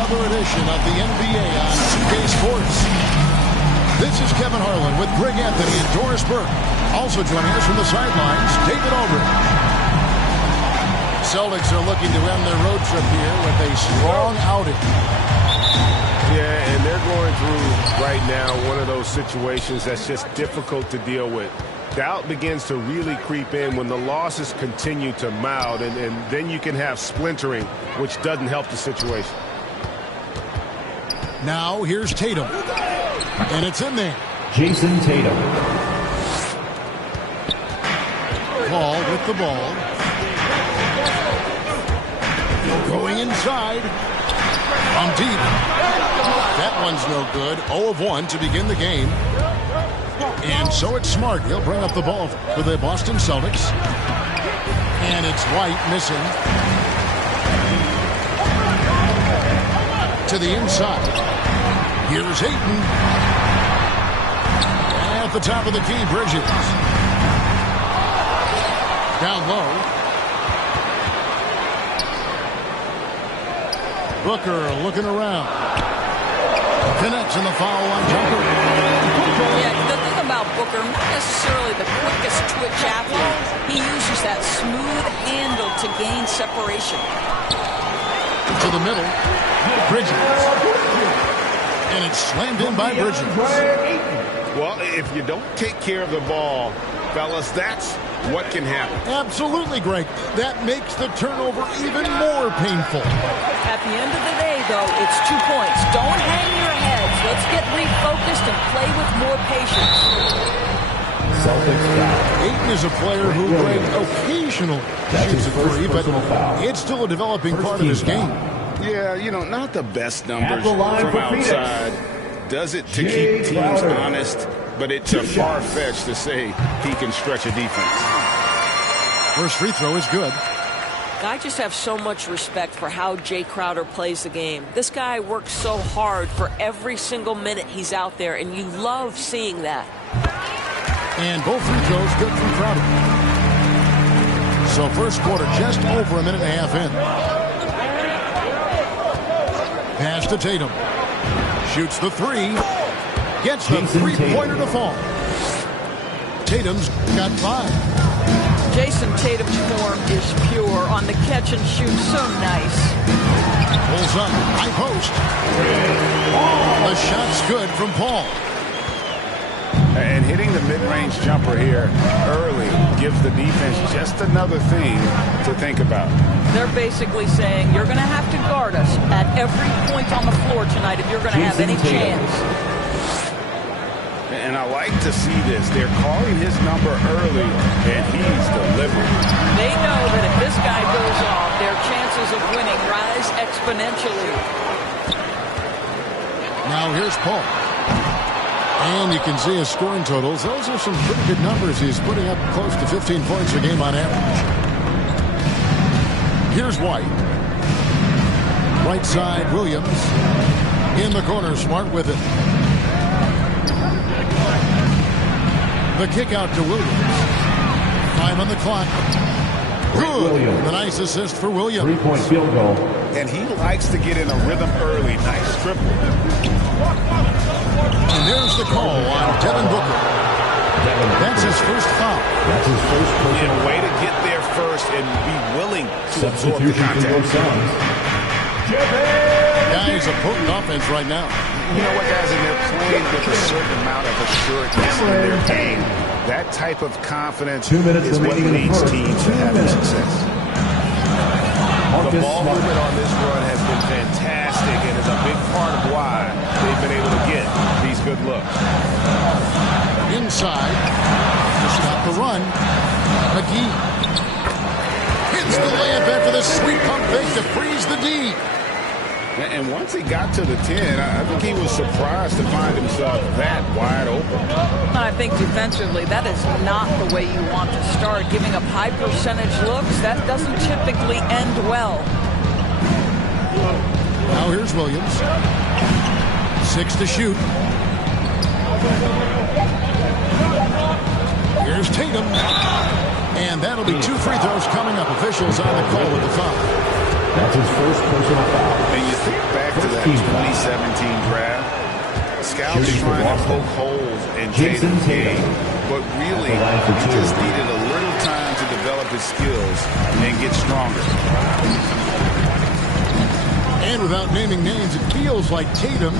another edition of the NBA on 2K Sports. This is Kevin Harlan with Greg Anthony and Doris Burke. Also joining us from the sidelines, David Aldridge. Celtics are looking to end their road trip here with a strong outing. Yeah, and they're going through right now one of those situations that's just difficult to deal with. Doubt begins to really creep in when the losses continue to mount, and then you can have splintering, which doesn't help the situation. Now here's Tatum, and it's in there. Jason Tatum. Paul with the ball. Going inside. From deep. That one's no good. 0 of 1 to begin the game. And so it's Smart. He'll bring up the ball for the Boston Celtics. And it's White missing. To the inside. Here's Ayton. At the top of the key, Bridges. Down low. Booker looking around. Connects in the foul line jumper. Yeah, the thing about Booker, not necessarily the quickest twitch athlete. He uses that smooth handle to gain separation. To the middle. Bridges. And it's slammed in by Bridges. Well, if you don't take care of the ball, fellas, that's what can happen. Absolutely, Greg. That makes the turnover even more painful. At the end of the day, though, it's 2 points. Don't hang your heads. Let's get refocused and play with more patience. Ayton is a player who, Greg, occasionally shoots a three, but it's still a developing part of his game. Yeah, you know, not the best numbers from outside. Does it to keep teams honest, but it's a far-fetched to say he can stretch a defense. First free throw is good. I just have so much respect for how Jay Crowder plays the game. This guy works so hard for every single minute he's out there, and you love seeing that. And both free throws good from Crowder. So first quarter just over a minute and a half in. Pass to Tatum. Shoots the three. Gets the three-pointer to fall. Tatum's got 5. Jason Tatum's form is pure on the catch and shoot. So nice. Pulls up. High post. The shot's good from Paul. And hitting the mid-range jumper here early gives the defense just another thing to think about. They're basically saying you're going to have to guard us at every point on the floor tonight if you're going to have any chance. And I like to see this. They're calling his number early, and he's delivering. They know that if this guy goes off, their chances of winning rise exponentially. Now here's Paul. And you can see his scoring totals. Those are some pretty good numbers. He's putting up close to 15 points a game on average. Here's White. Right side, Williams. In the corner, Smart with it. The kick out to Williams. 5 on the clock. Good. The nice assist for Williams. 3-point field goal. And he likes to get in a rhythm early. Nice triple. And there's the call on Devin Booker. That's his first foul. That's his first personal. Yeah, way to get there first and be willing to absorb the contact. Guys, a potent offense right now. You know what, guys, and they're playing with a certain amount of assuredness in their game. That type of confidence is what leads teams to having success. The ball movement on this run has been fantastic and is a big part of why they've been able to get these good looks. Inside, to stop the run, McGee hits the layup after the sweet pump fake to freeze the D. And once he got to the 10, I think he was surprised to find himself that wide open. I think defensively, that is not the way you want to start. Giving up high percentage looks, that doesn't typically end well. Now here's Williams. 6 to shoot. Here's Tatum. And that'll be 2 free throws coming up. Officials on the call with the foul. That's his first personal foul. And you think back to that 2017 draft, scouts Shooting for trying to Boston. poke holes in Jason Tatum's game, Tatum. but really, At the line for he two. just needed a little time to develop his skills and get stronger. And without naming names, it feels like Tatum,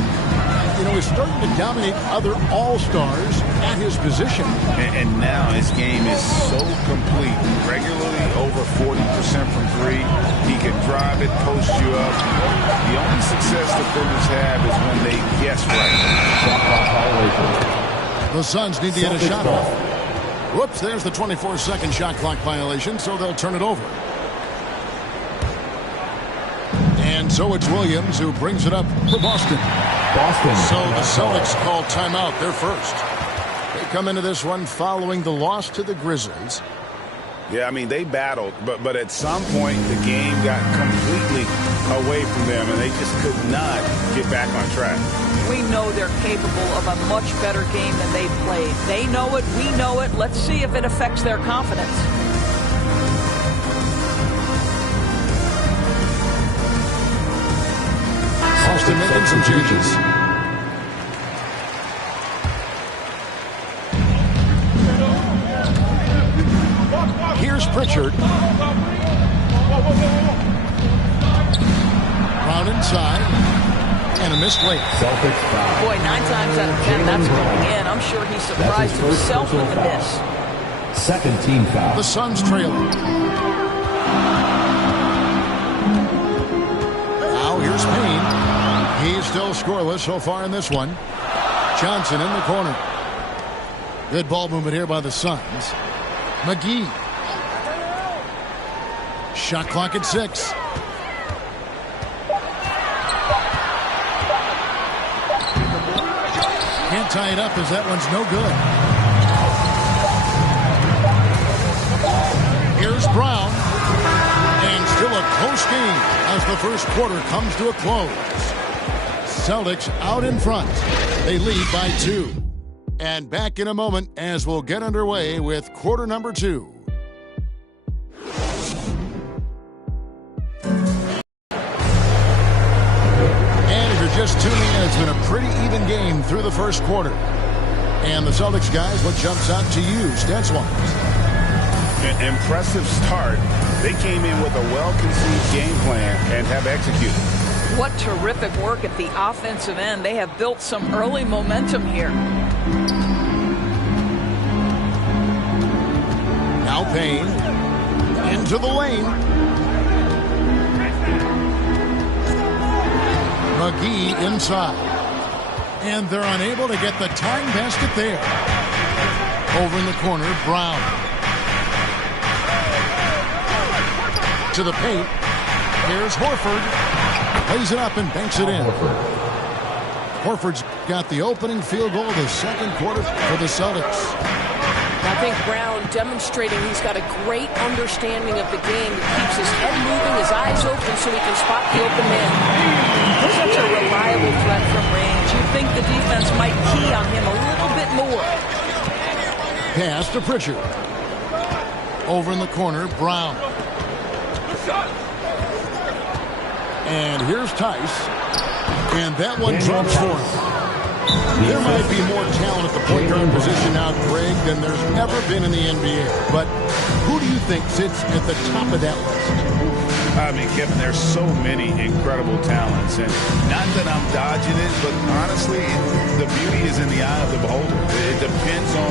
is starting to dominate other all-stars at his position. And now his game is so complete. Regularly over 40% from three. He can drive it, post you up. The only success the Clippers have is when they guess right. Shot clock violation. The Suns need to get a Celtics shot ball. off. Whoops, there's the 24-second shot clock violation, so they'll turn it over. And so it's Williams who brings it up for Boston. So the Celtics call timeout. They're first. They come into this one following the loss to the Grizzlies. Yeah, I mean, they battled, but at some point the game got completely away from them, and they just could not get back on track. We know they're capable of a much better game than they played. They know it. We know it. Let's see if it affects their confidence. Boston making some changes. Here's Pritchard. Brown inside. And a missed late. Celtics foul. Boy, 9 times out of 10, that's going in. I'm sure he surprised himself with the miss. Second team foul. The Suns trailing. Now here's Payne. He's still scoreless so far in this one. Johnson in the corner. Good ball movement here by the Suns. McGee. Shot clock at 6. Can't tie it up as that one's no good. Here's Brown. And still a close game as the first quarter comes to a close. Celtics out in front. They lead by 2. And back in a moment as we'll get underway with quarter number 2. And if you're just tuning in, it's been a pretty even game through the first quarter. And the Celtics guys, what jumps out to you, stats-wise? An impressive start. They came in with a well-conceived game plan and have executed. What terrific work at the offensive end. They have built some early momentum here. Now Payne into the lane. McGee inside. And they're unable to get the tying basket there. Over in the corner, Brown. To the paint. Here's Horford. Plays it up and banks it in. Horford's got the opening field goal of the second quarter for the Celtics. I think Brown demonstrating he's got a great understanding of the game. He keeps his head moving, his eyes open so he can spot the open man. He's such a reliable threat from range. You'd think the defense might key on him a little bit more. Pass to Pritchard. Over in the corner, Brown. And here's Tice. And that one drops for him. There might be more talent at the point guard position now, Greg, than there's ever been in the NBA. But who do you think sits at the top of that list? I mean, Kevin, there's so many incredible talents. And not that I'm dodging it, but honestly, the beauty is in the eye of the beholder. It depends on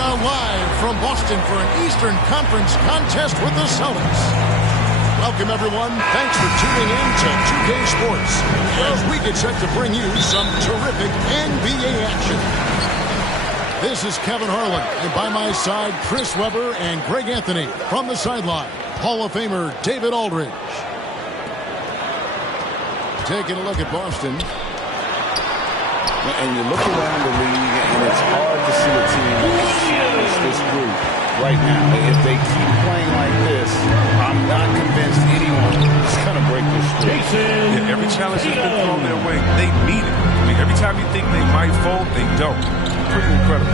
are live from Boston for an Eastern Conference contest with the Celtics. Welcome, everyone. Thanks for tuning in to 2K Sports as we get set to bring you some terrific NBA action. This is Kevin Harlan, and by my side, Chris Webber and Greg Anthony. From the sideline, Hall of Famer David Aldridge. Taking a look at Boston. And you look around the league, and it's hard to see a team that can challenge this group right now. If they keep playing like this, I'm not convinced anyone is going to break this streak. Yeah, every challenge that's been thrown their way, they meet it. I mean, every time you think they might fold, they don't. Pretty incredible.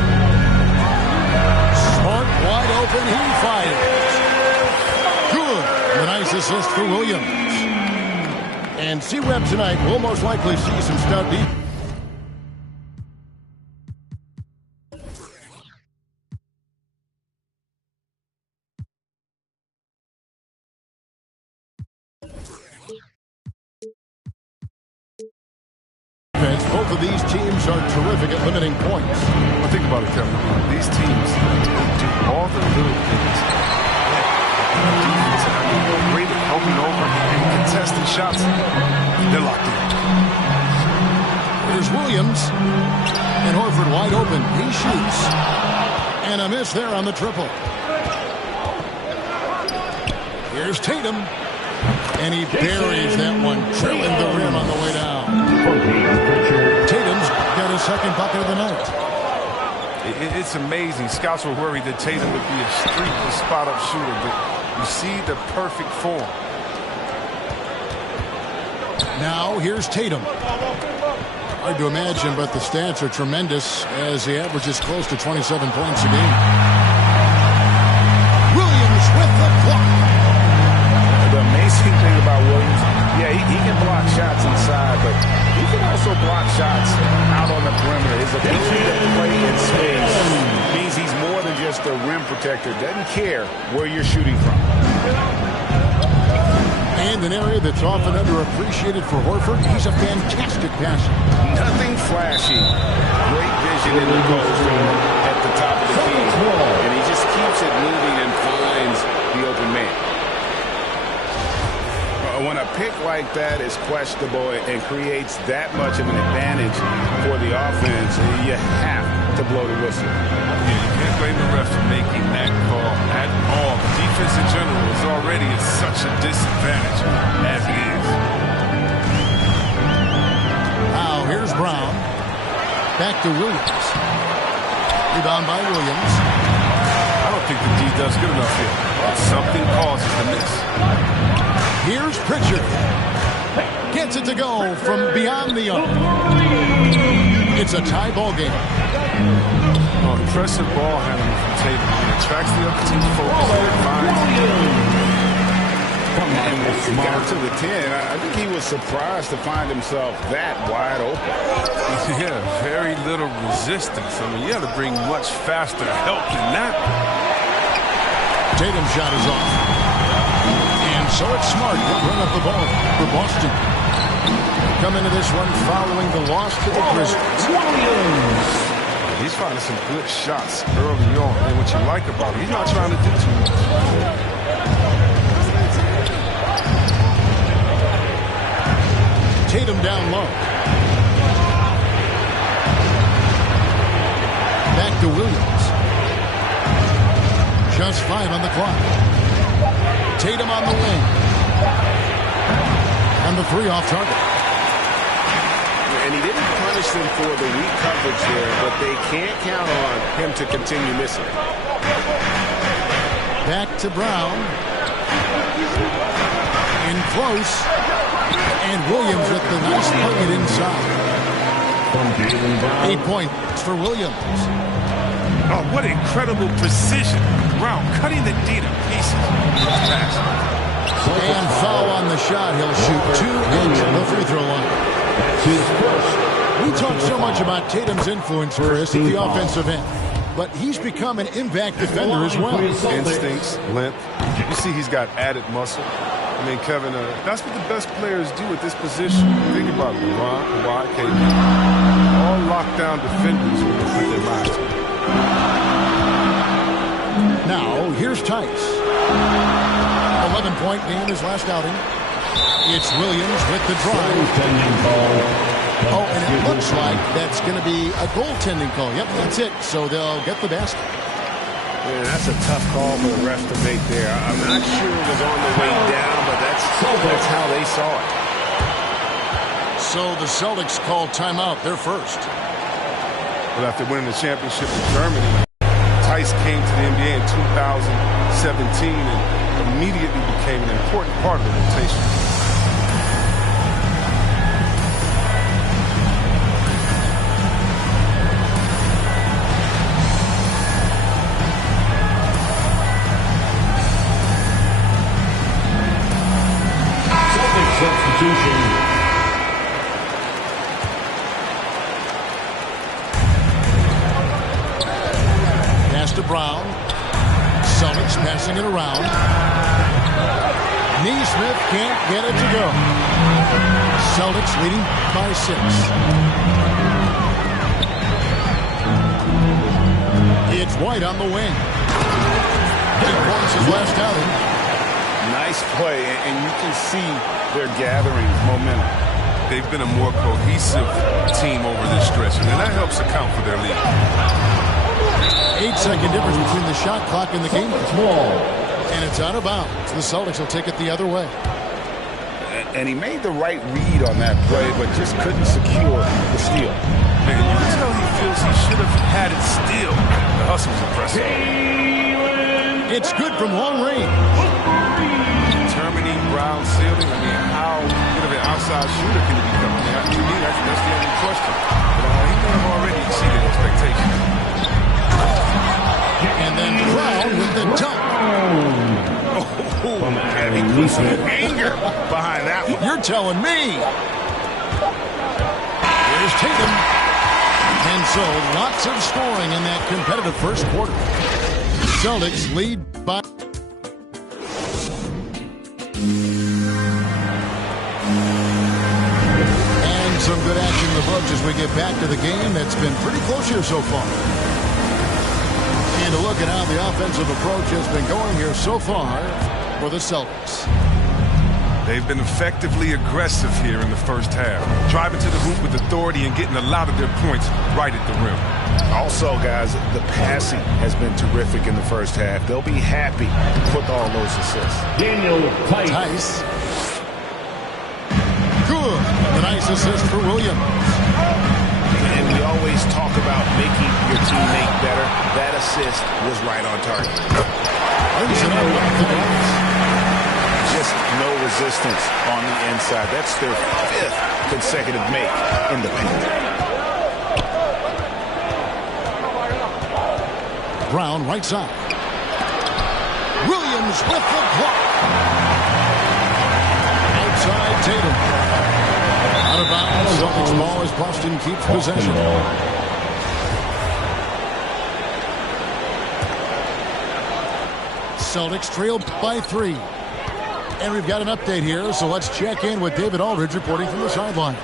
Smart, wide open, he fires. Good. A nice assist for Williams. And C-Web tonight will most likely see some stout defense. Both of these teams are terrific at limiting points. Well, think about it, Kevin. These teams do all the little things. Defense, I mean, they're great at helping over and contesting shots. They're locked in. There's Williams. And Horford wide open. He shoots. And a miss there on the triple. Here's Tatum. And he buries that one, drilling the rim on the way down. Tatum's got his second bucket of the night. It's amazing. Scouts were worried that Tatum would be a streak and spot-up shooter, but you see the perfect form. Now here's Tatum. Hard to imagine, but the stats are tremendous as he averages close to 27 points a game. Williams with the block. The amazing thing about Williams, yeah, he can block shots inside, but he can also block shots out on the perimeter. His ability to play in space means he's more than just a rim protector. Doesn't care where you're shooting from. And an area that's often underappreciated for Horford, he's a fantastic passer. Nothing flashy. Great vision in the post at the top of the key. And he just keeps it moving and finds the open man. When a pick like that is questionable and creates that much of an advantage for the offense, you have to blow the whistle. Yeah, you can't blame the ref for making that call at all. The defense in general is already at such a disadvantage as it is. Now here's Brown. Back to Williams. Rebound by Williams. I don't think the D does good enough here. But something causes the miss. Here's Pritchard. Gets it to go from beyond the arc. It's a tie ball game. Oh, impressive ball handling from Tatum. It attracts the other team's focus and it finds. And once he got to the 10, I think he was surprised to find himself that wide open. Yeah, very little resistance. I mean, you had to bring much faster help than that. Tatum's shot is off. And so it's Smart to bring up the ball for Boston. Come into this one following the loss to the Grizzlies. He's finding some good shots early on. And what you like about him, he's not trying to do too much. Tatum down low. Back to Williams. Just 5 on the clock. Tatum on the wing. And the 3 off target. And he didn't punish them for the weak coverage there, but they can't count on him to continue missing. Back to Brown. In close. And Williams with the nice bucket inside. 8 points for Williams. Oh, what incredible precision. Brown cutting the D to pieces. And foul on the shot. He'll shoot 2 at the free throw line. We talk so much about Tatum's influence, Chris, at the offensive end. But he's become an impact defender as well. Instincts, length. You see he's got added muscle. I mean, Kevin, that's what the best players do at this position. Think about it. LeBron, Kawhi, KD. All lockdown defenders when they put their minds on it. Now, here's Tice. 11-point game his last outing. It's Williams with the drive. Oh, and it looks like that's going to be a goaltending call. Yep, that's it. So they'll get the basket. Yeah, that's a tough call for the ref to make there. I'm not sure it was on the way down, but that's how they saw it. So the Celtics called timeout. They're first. Well, after winning the championship in Germany, Tice came to the NBA in 2017 and immediately became an important part of the rotation. Substitution. Pass to Brown. Celtics passing it around. Neesmith can't get it to go. Celtics leading by 6. It's White on the wing. 8 points his last outing. Nice play, and you can see they're gathering momentum. They've been a more cohesive team over this stretch, and that helps account for their lead. 8-second difference between the shot clock and the game. And it's out of bounds. The Celtics will take it the other way. And he made the right read on that play, but just couldn't secure the steal. Man, you can tell he feels he should have had it still. The hustle's impressive. It's good from long range. Determining Brown ceiling. I mean, how good of an outside shooter can he become? I mean, to me, that's the only question. But he may have already exceeded expectations. And then Brown with the dunk. And he put some anger behind that one. You're telling me. Here's Tatum. And so lots of scoring in that competitive first quarter. Celtics lead by... And some good action in the books as we get back to the game that's been pretty close here so far. And to look at how the offensive approach has been going here so far for the Celtics. They've been effectively aggressive here in the first half, driving to the hoop with authority and getting a lot of their points right at the rim. Also, guys, the passing has been terrific in the first half. They'll be happy with all those assists. Daniel Tice. Good. A nice assist for Williams. And we always talk about making your teammate better. That assist was right on target. Just no resistance on the inside. That's their 5th consecutive make in the paint. Brown right side. Williams with the block. Outside Tatum. Out of bounds. Celtics ball as Boston keeps possession. Celtics trail by 3. And we've got an update here, so let's check in with David Aldridge reporting from the sideline.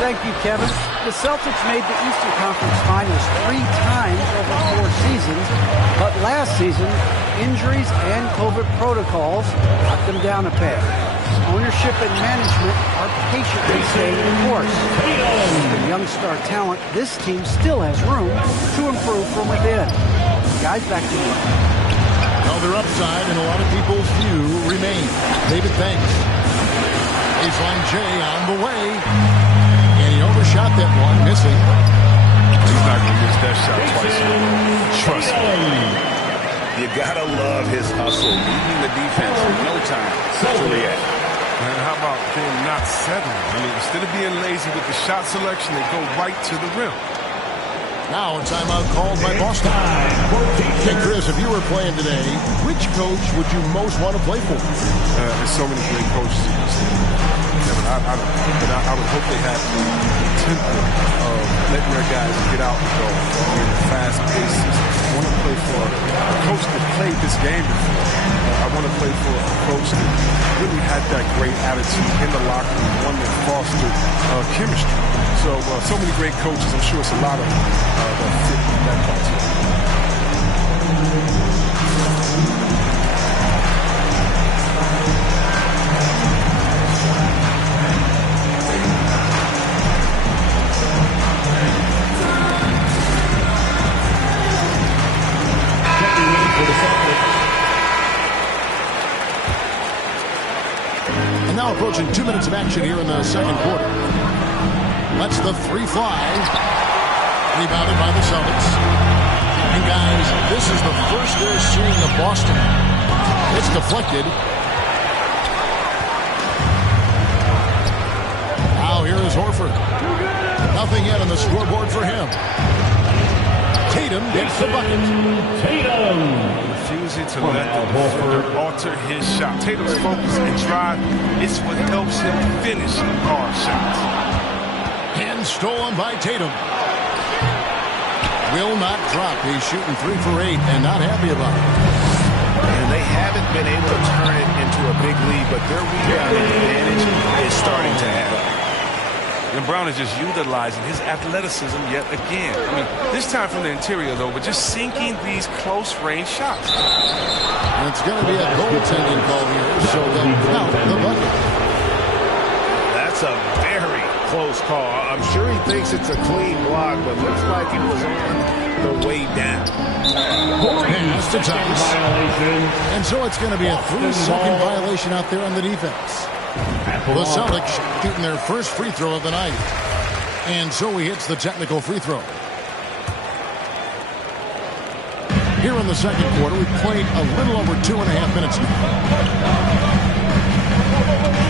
Thank you, Kevin. The Celtics made the Eastern Conference Finals 3 times over 4 seasons, but last season, injuries and COVID protocols knocked them down a peg. Ownership and management are patiently staying the course. With young star talent, this team still has room to improve from within. Guys, back to you. Well, their upside in a lot of people's view remains. David, thanks. Baseline J on the way. And he overshot that one, missing. He's not going to miss that shot twice. Trust me. You got to love his hustle, leading the defense in no time to react. And how about them not settling? I mean, instead of being lazy with the shot selection, they go right to the rim. Now a timeout called by Boston. Hey, Chris, if you were playing today, which coach would you most want to play for? There's so many great coaches in this league. Kevin, I would hope they have the temper of letting their guys get out and go in a fast pace. I want to play for a coach that played this game before. I want to play for a coach that really had that great attitude in the locker room, one that fostered chemistry. So many great coaches. I'm sure it's a lot of them that fit that criteria. And now approaching 2 minutes of action here in the second quarter. Lets the three fly. Rebounded by the Celtics. And guys, this is the first they're seeing of Boston. It's deflected. Now here is Horford. Nothing yet on the scoreboard for him. Tatum gets the bucket. Tatum refusing to let the defender alter his shot. Tatum's focus and drive is what helps him finish hard shots. And stolen by Tatum. Will not drop. He's shooting 3 for 8 and not happy about it. And they haven't been able to turn it into a big lead, but their rebounding advantage is starting to happen. And Brown is just utilizing his athleticism yet again. I mean, this time from the interior, though, but just sinking these close-range shots. And it's going to be a goaltending call here, so they'll count the bucket. That's a very close call. I'm sure he thinks it's a clean block, but looks like it was on the way down. Pass to Tice. And so it's going to be a 3-second violation out there on the defense. The Celtics shooting their first free throw of the night. And so he hits the technical free throw. Here in the second quarter, we've played a little over 2.5 minutes now.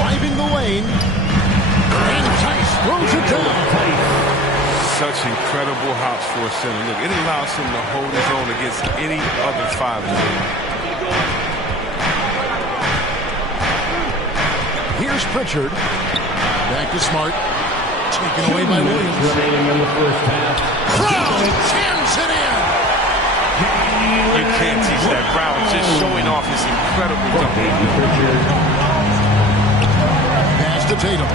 Driving the lane. And Tice throws it down. Such incredible hops for a center. Look, it allows him to hold his own against any other 5 in the league. Here's Pritchard. Back to Smart. Taken away by Williams. Remaining in the first half. Brown jams it in. You can't teach that. Brown just showing off his incredible dunk. Pass to Tatum.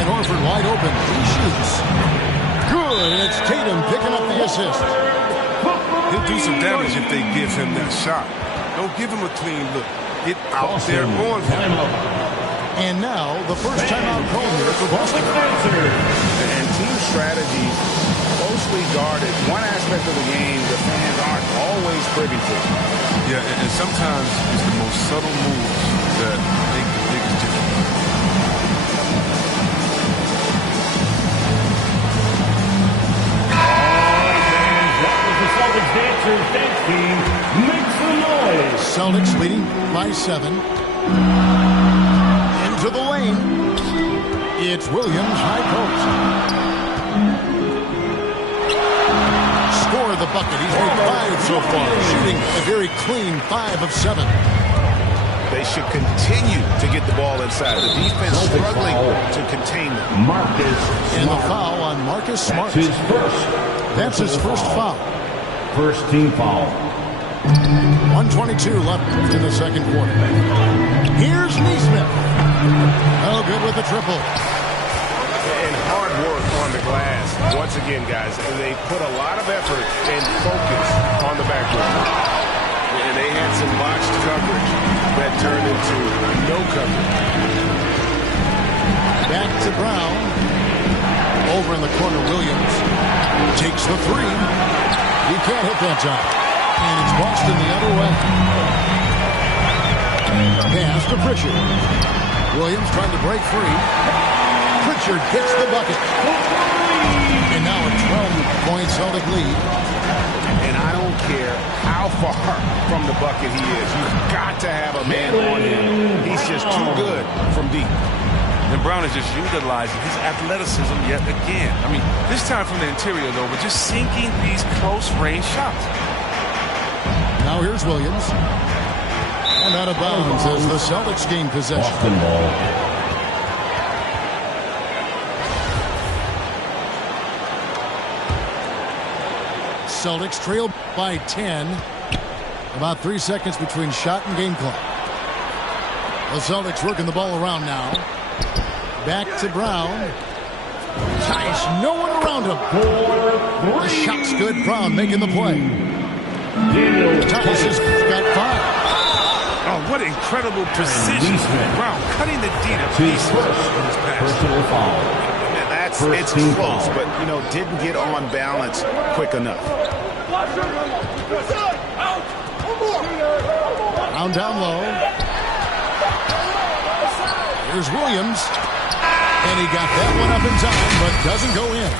And Horford wide open. He shoots. Good. And it's Tatum picking up the assist. He'll do some damage if they give him that shot. Don't give him a clean look. Get out there on him. And now the first timeout call here for Boston. And team strategies closely guarded. One aspect of the game the fans aren't always privy to. Yeah, and sometimes it's the most subtle moves that make the biggest difference. Celtics dancers dance team makes some noise. Celtics leading by 7. Into the lane. It's Williams, high post. Score the bucket. He's made 5 so far. Shooting a very clean 5 of 7. They should continue to get the ball inside. The defense struggling to contain them. Marcus And the foul on Marcus Smart. That's his first foul. First team foul. 1:22 left in the second quarter. Here's Neesmith. Oh, good with the triple. And hard work on the glass. Once again, guys, they put a lot of effort and focus on the backboard. And they had some botched coverage that turned into no coverage. Back to Brown. Over in the corner, Williams takes the 3. He can't hit that time. And it's Boston the other way. Pass to Pritchard. Williams trying to break free. Pritchard gets the bucket. And now a 12-point Celtic lead. And I don't care how far from the bucket he is. You've got to have a man on him. He's just too good from deep. And Brown is just utilizing his athleticism yet again. I mean, this time from the interior, though, but just sinking these close-range shots. Now here's Williams. And out of bounds as the Celtics gain possession. Boston ball. Celtics trail by 10. About 3 seconds between shot and game clock. The Celtics working the ball around now. Back to Brown. Tice, no one around him. The shot's good. Brown making the play. Tice has got 5. Oh, what incredible precision. Brown cutting the D to pieces with his pass. Personal foul. It's close, but, didn't get on balance quick enough. Brown down low. Here's Williams. And he got that one up in time, but doesn't go in.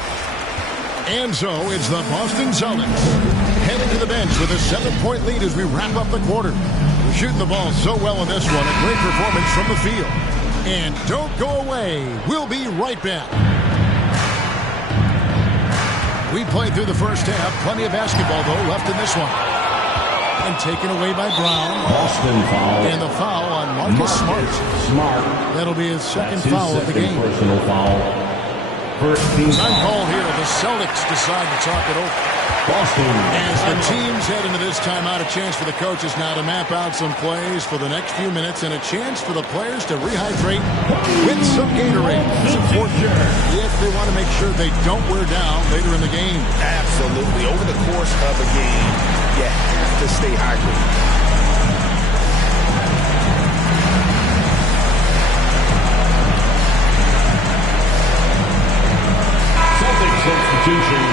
And so it's the Boston Celtics heading to the bench with a 7-point lead as we wrap up the quarter. We're shooting the ball so well in this one. A great performance from the field. And don't go away. We'll be right back. We played through the first half. Plenty of basketball, though, left in this one. And taken away by Brown. Boston foul. And the foul on Marcus Smart. That'll be his second foul of the game. Personal foul. First team Time call here. The Celtics decide to talk it over. Boston. As the teams head into this timeout, a chance for the coaches now to map out some plays for the next few minutes and a chance for the players to rehydrate with some Gatorade. It's important if they want to make sure they don't wear down later in the game. Absolutely. Over the course of a game, you have to stay hydrated. Substitution.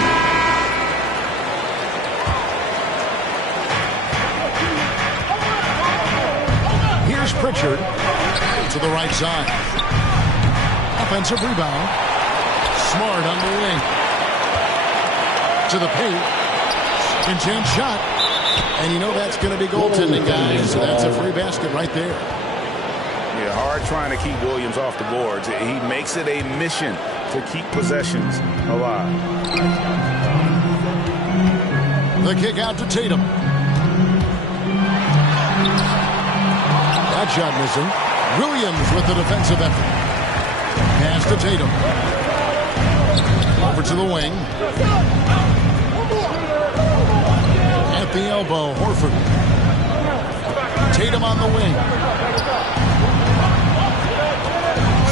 Here's Pritchard to the right side. Offensive rebound. Smart on the wing. To the paint. And chance shot. And you know that's going to be goaltending, guys. So that's a free basket right there. Yeah, hard trying to keep Williams off the boards. He makes it a mission to keep possessions alive. The kick out to Tatum. That shot missing. Williams with the defensive effort. Pass to Tatum. Over to the wing. At the elbow, Horford. Tatum on the wing.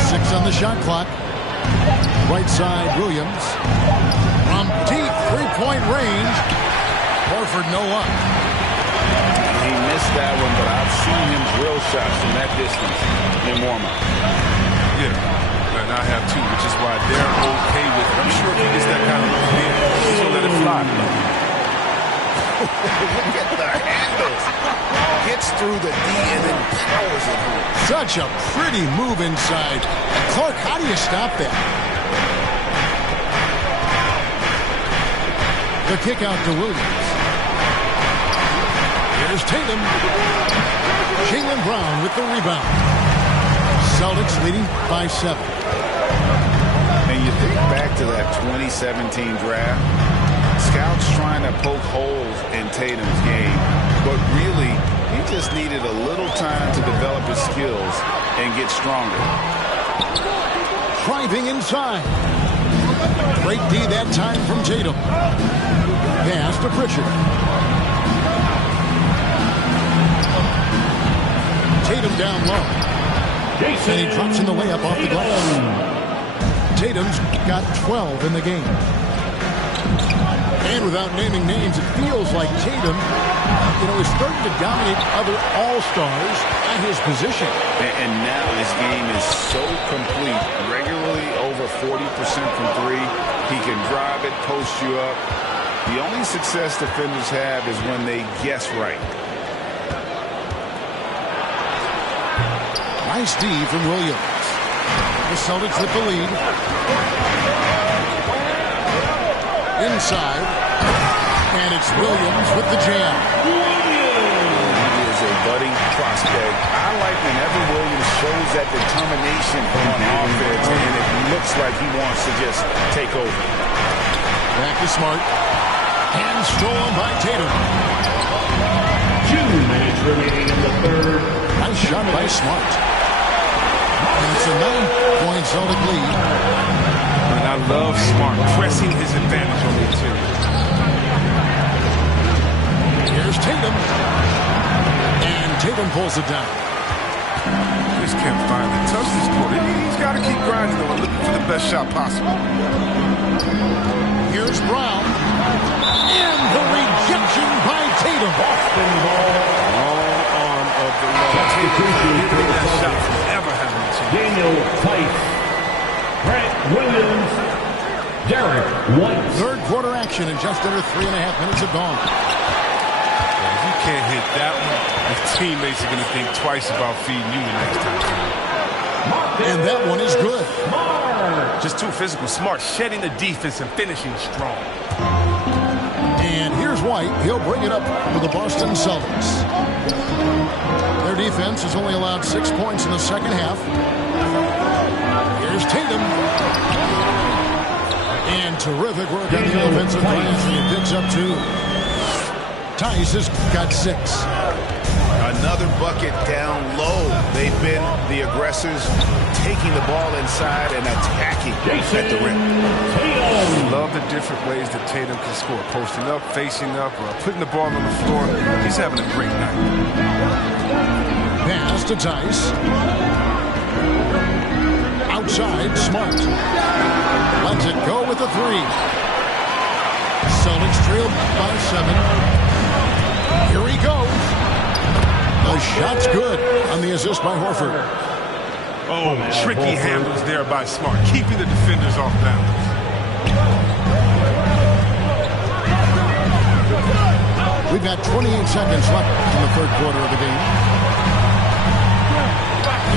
6 on the shot clock. Right side, Williams. From deep three-point range. Horford no up. He missed that one, but I've seen him drill shots from that distance in warm-up. Yeah, and I have too, which is why they're okay with it. I'm sure if he gets that kind of man, he'll let it fly. Look at the handles. Gets through the D and then powers it home. Such a pretty move inside. Clark, how do you stop that? The kick out to Williams. Here's Tatum. Jaylen Brown with the rebound. Celtics leading by 7. And you think back to that 2017 draft, scouts trying to poke holes in Tatum's game, but really, he just needed a little time to develop his skills and get stronger. Driving inside. Great D that time from Tatum. Pass to Pritchard. Tatum down low. And he drops in the layup off the glass. Tatum's got 12 in the game. And without naming names, it feels like Tatum, is starting to dominate other all-stars at his position. And now his game is so complete. Regularly over 40% from 3. He can drive it, post you up. The only success defenders have is when they guess right. Nice D from Williams. The Celtics with the lead. Inside. And it's Williams with the jam. He is a budding prospect. I like whenever Williams shows that determination on offense, and it looks like he wants to just take over. Back to Smart. And stolen by Tatum. 2 minutes remaining in the third. Nice shot by Smart. And it's a 9-point Celtic lead. And I love Smart pressing his advantage on the interior. Here's Tatum. And Tatum pulls it down. Just can't find the touch this quarter. He's got to keep grinding though and looking for the best shot possible. Here's Brown. And the rejection by Tatum. Boston ball. Long arm of the law. Substitution for the that shot Celtics. from ever having a chance. Daniel Tice. Grant Williams. Derek White. Third quarter action and just under 3.5 minutes have gone. If you can't hit that one, your teammates are going to think twice about feeding you the next time. And that one is good. Just too physical. Smart, shedding the defense and finishing strong. And here's White. He'll bring it up with the Boston Celtics. Their defense has only allowed 6 points in the second half. Here's Tatum. And terrific work on the offensive glass. And he picks up 2. Tice has got 6. Another bucket down low. They've been the aggressors, taking the ball inside and attacking at the rim. Love the different ways that Tatum can score. Posting up, facing up, or putting the ball on the floor. He's having a great night. Pass to Tice. Outside, Smart. Lets it go with the 3. Celtics trail by 7. Here he goes. The shot's good on the assist by Horford. Oh, tricky handles there by Smart, keeping the defenders off balance. We've got 28 seconds left in the third quarter of the game.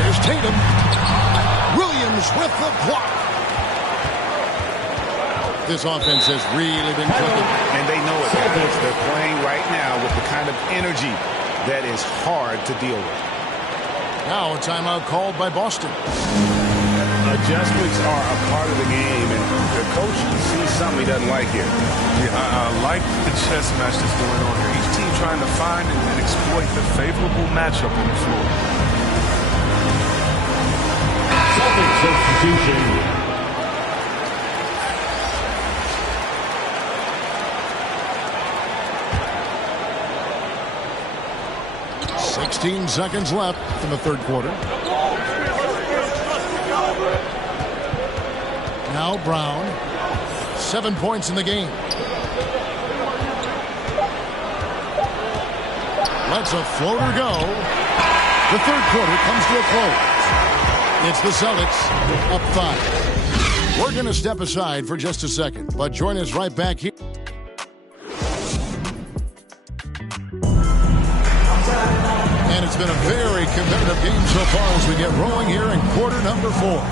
Here's Tatum. Williams with the block. This offense has really been clicking. And they know it, guys. They're playing right now with the kind of energy that is hard to deal with. Now a timeout called by Boston. Adjustments are a part of the game, and the coach sees something he doesn't like here. Yeah, I like the chess match that's going on here. Each team trying to find and exploit the favorable matchup on the floor. Substitution. 16 seconds left in the third quarter. Now Brown. 7 points in the game. Lets a floater go. The third quarter comes to a close. It's the Celtics up 5. We're going to step aside for just a second, but join us right back here. And it's been a very competitive game so far as we get rolling here in quarter number 4.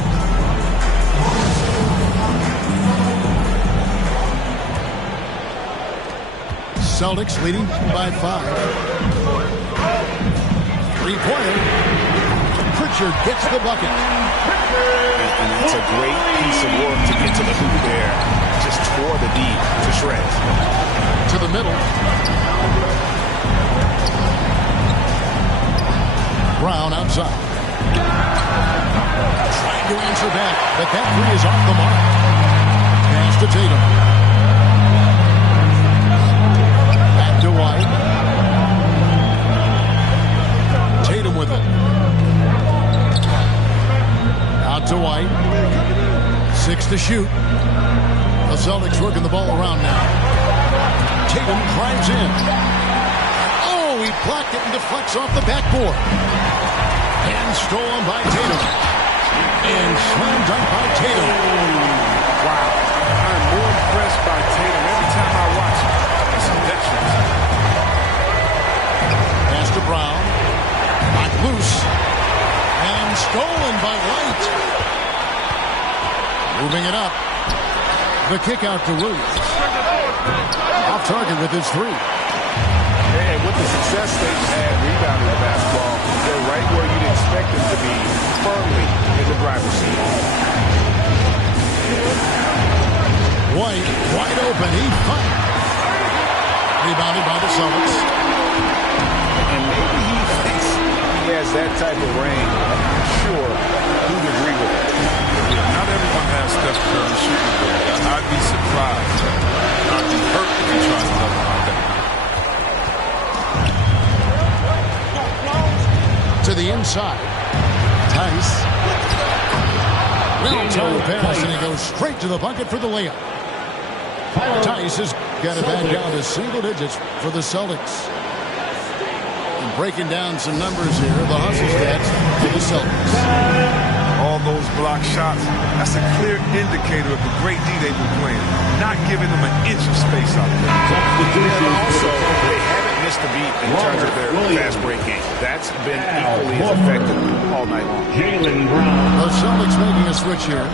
Celtics leading by 5. 3-pointer. Pritchard gets the bucket. And that's a great piece of work to get to the hoop there. Just tore the D to shreds. To the middle. Brown outside. Trying to answer back, but that 3 is off the mark. Pass to Tatum. Back to White. Tatum with it. Out to White. 6 to shoot. The Celtics working the ball around now. Tatum drives in. Oh, he blocked it and deflects off the backboard. And stolen by Tatum. And slam dunk by Tatum. Wow. I'm more impressed by Tatum every time I watch him. It's a veteran. Pass to Brown. Knocked loose. And stolen by White. Moving it up. The kick out to Williams. Off target with his 3. And with the success they've had rebounding the basketball, they're right where you'd expect them to be, firmly in the driver's seat. White, wide open. He fights. Rebounded by the Celtics. And maybe he thinks he has that type of range. I'm not sure who'd agree with it. Not everyone has Steph Curry shooting the ball. I'd be surprised. I'd be hurt if he tries to level out that. To the inside. Tice. Well-timed pass, and he goes straight to the bucket for the layup. Tice has got it back down to single digits for the Celtics. And breaking down some numbers here, the hustle stats for the Celtics. All those block shots, that's a clear indicator of the great D they've been playing. Not giving them an inch of space out there. And also, they haven't missed a beat in terms of their fast break game. That's been equally as effective all night long. Jaylen Brown. The Celtics making a switch here.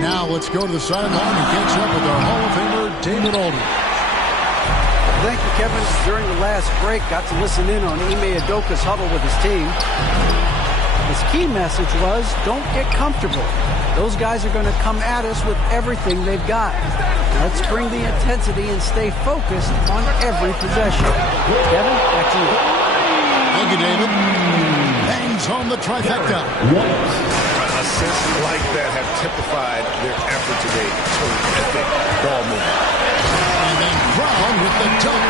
Now let's go to the sideline and catch up with our Hall of Famer, David Aldridge. Thank you, Kevin. During the last break, got to listen in on Ime Udoka's huddle with his team. His key message was, don't get comfortable. Those guys are going to come at us with everything they've got. Let's bring the intensity and stay focused on every possession. Kevin, back to you. Thank you, David. Bangs home the trifecta. Assists like that have typified their effort today. Terrific ball movement. And then Brown with the dunk.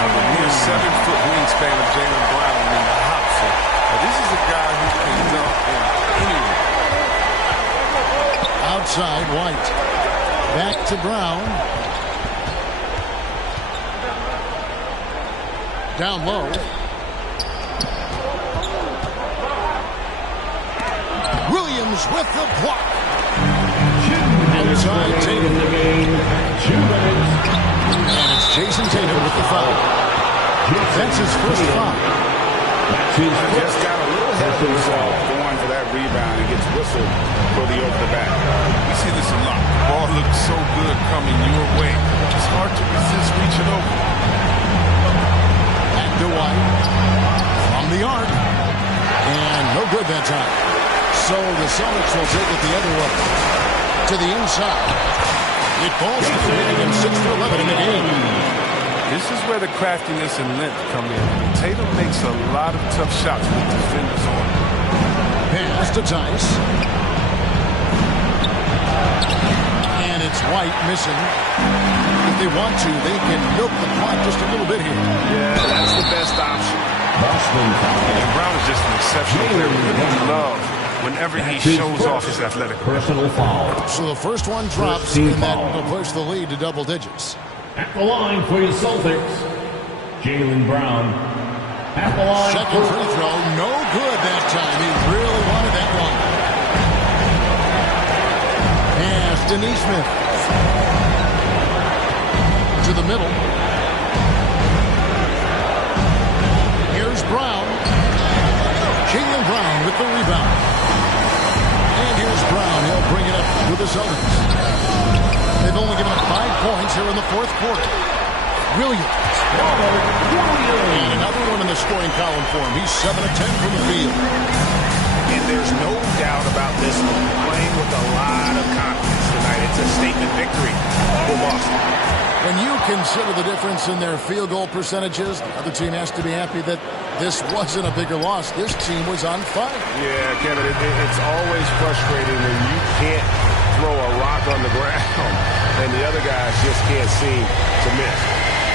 The near 7-foot wingspan of Jaylen Brown in the house. This is a guy who can dunk anywhere. Outside, White. Back to Brown. Down low. Williams with the block. Outside, Tatum. And it's Jason Tatum with the foul. That's his first foul. Just got a little ahead of himself going for that rebound and gets whistled for the over the back. We see this a lot. The ball looks so good coming your way. It's hard to resist reaching over. Back to White. From the arc. And no good that time. So the Celtics will take it the other way. To the inside. It falls to him 6 for 11 in the game. This is where the craftiness and length come in. Tatum makes a lot of tough shots with defenders on. Pass to Tice. And it's White missing. If they want to, they can milk the clock just a little bit here. Yeah, that's the best option. And Brown is just an exceptional player. We really love whenever he shows off his athletic. Personal foul. So the first one drops, and that will push the lead to double digits. At the line for your Celtics, Jaylen Brown. At the line. Second free throw, no good that time. He really wanted that one. Pass to Neesmith. To the middle. Here's Brown. Jaylen Brown with the rebound. And here's Brown. He'll bring it up with the Celtics. They've only given up 5 points here in the fourth quarter. Williams. And another one in the scoring column for him. He's 7 of 10 from the field. And there's no doubt about this one. Playing with a lot of confidence tonight. It's a statement victory for Boston. When you consider the difference in their field goal percentages, the other team has to be happy that this wasn't a bigger loss. This team was on fire. Yeah, Kevin, it's always frustrating when you can't throw a rock on the ground and the other guys just can't seem to miss.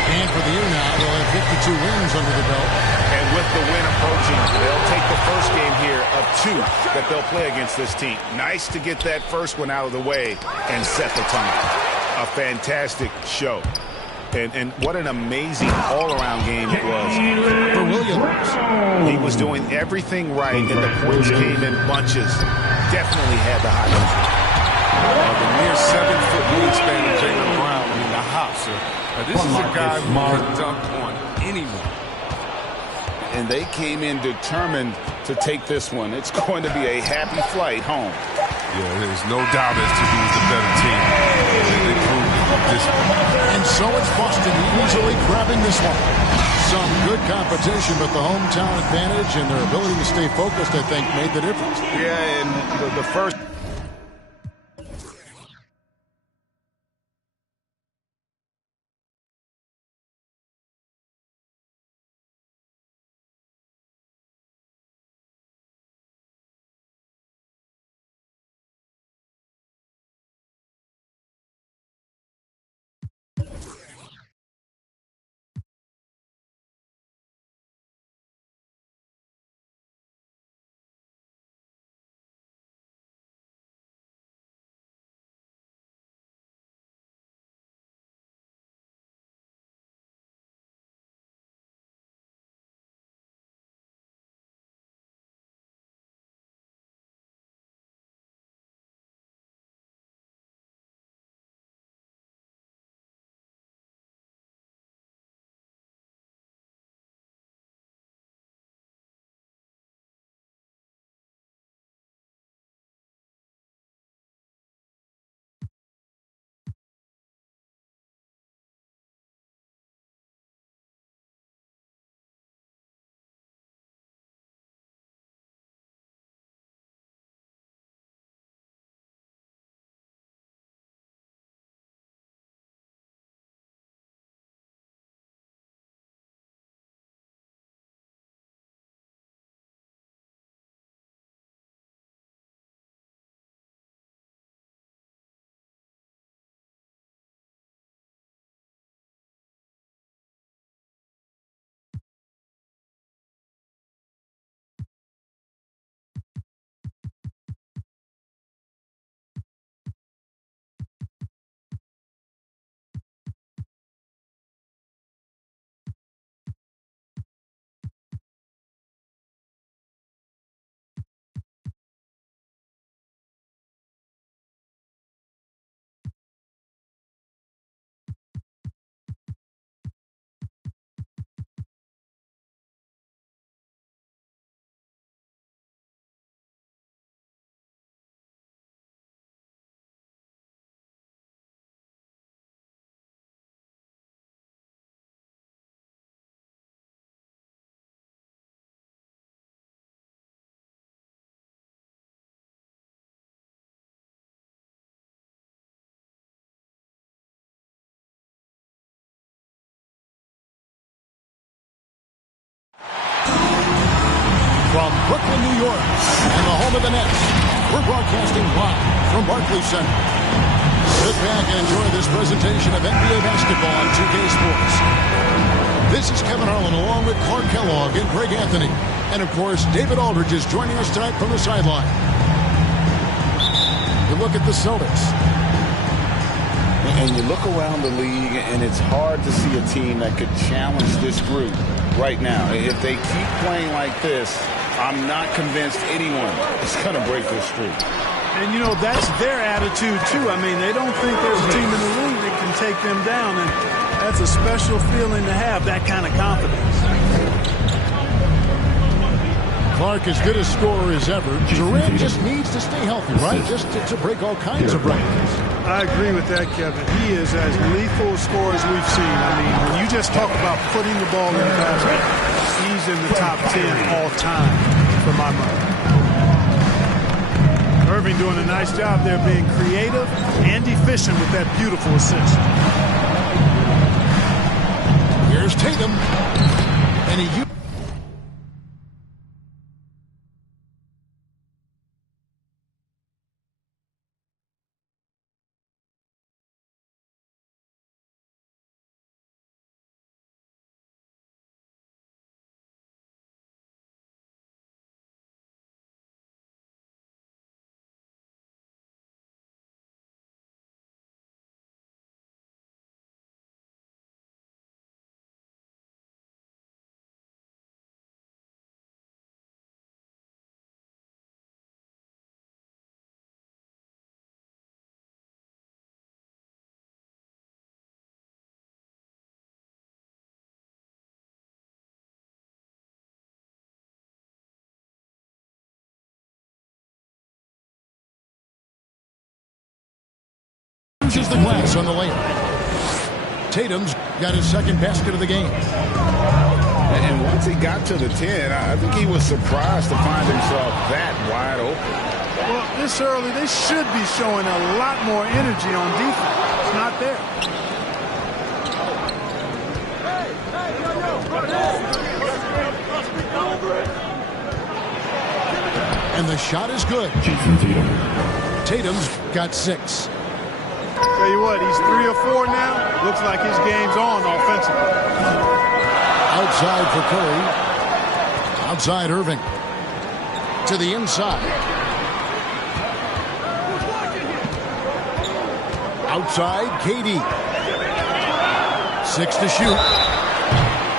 And for the year now, they'll have 52 wins under the belt. And with the win approaching, they'll take the first game here of 2 that they'll play against this team. Nice to get that first one out of the way and set the tone. A fantastic show. And what an amazing all-around game it was for Williams. He was doing everything right, and the points came in bunches. Definitely had the hot hand. The near 7-foot wingspan of Jaylen Brown in the house. This is a guy who can dunk on anyone. And they came in determined to take this one. It's going to be a happy flight home. Yeah, there's no doubt as to who's the better team. They proved this one. And so it's Boston easily grabbing this one. Some good competition, but the hometown advantage and their ability to stay focused, I think, made the difference. Yeah, and the first From Brooklyn, New York, and the home of the Nets, we're broadcasting live from Barclays Center. Sit back and enjoy this presentation of NBA basketball on 2K Sports. This is Kevin Harlan along with Clark Kellogg and Greg Anthony. And, of course, David Aldridge is joining us tonight from the sideline. You look at the Celtics. And you look around the league, and it's hard to see a team that could challenge this group right now. If they keep playing like this, I'm not convinced anyone is going to break this streak. And, you know, that's their attitude, too. I mean, they don't think there's a team in the league that can take them down. And that's a special feeling to have, that kind of confidence. Clark, as good a scorer as ever. Durant just needs to stay healthy, right? Just to break all kinds of records. I agree with that, Kevin. He is as lethal a scorer as we've seen. I mean, when you just talk about putting the ball in the basket, he's in the top 10 all time for my money. Irving doing a nice job there being creative and efficient with that beautiful assist. Here's Tatum. And he uses the glass on the layup. Tatum's got his second basket of the game. And once he got to the 10, I think he was surprised to find himself that wide open. Well, this early, they should be showing a lot more energy on defense. It's not there. And the shot is good. Tatum's got 6. Tell you what, he's 3 or 4 now. Looks like his game's on offensively. Outside for Curry. Outside Irving. To the inside. Outside KD. 6 to shoot.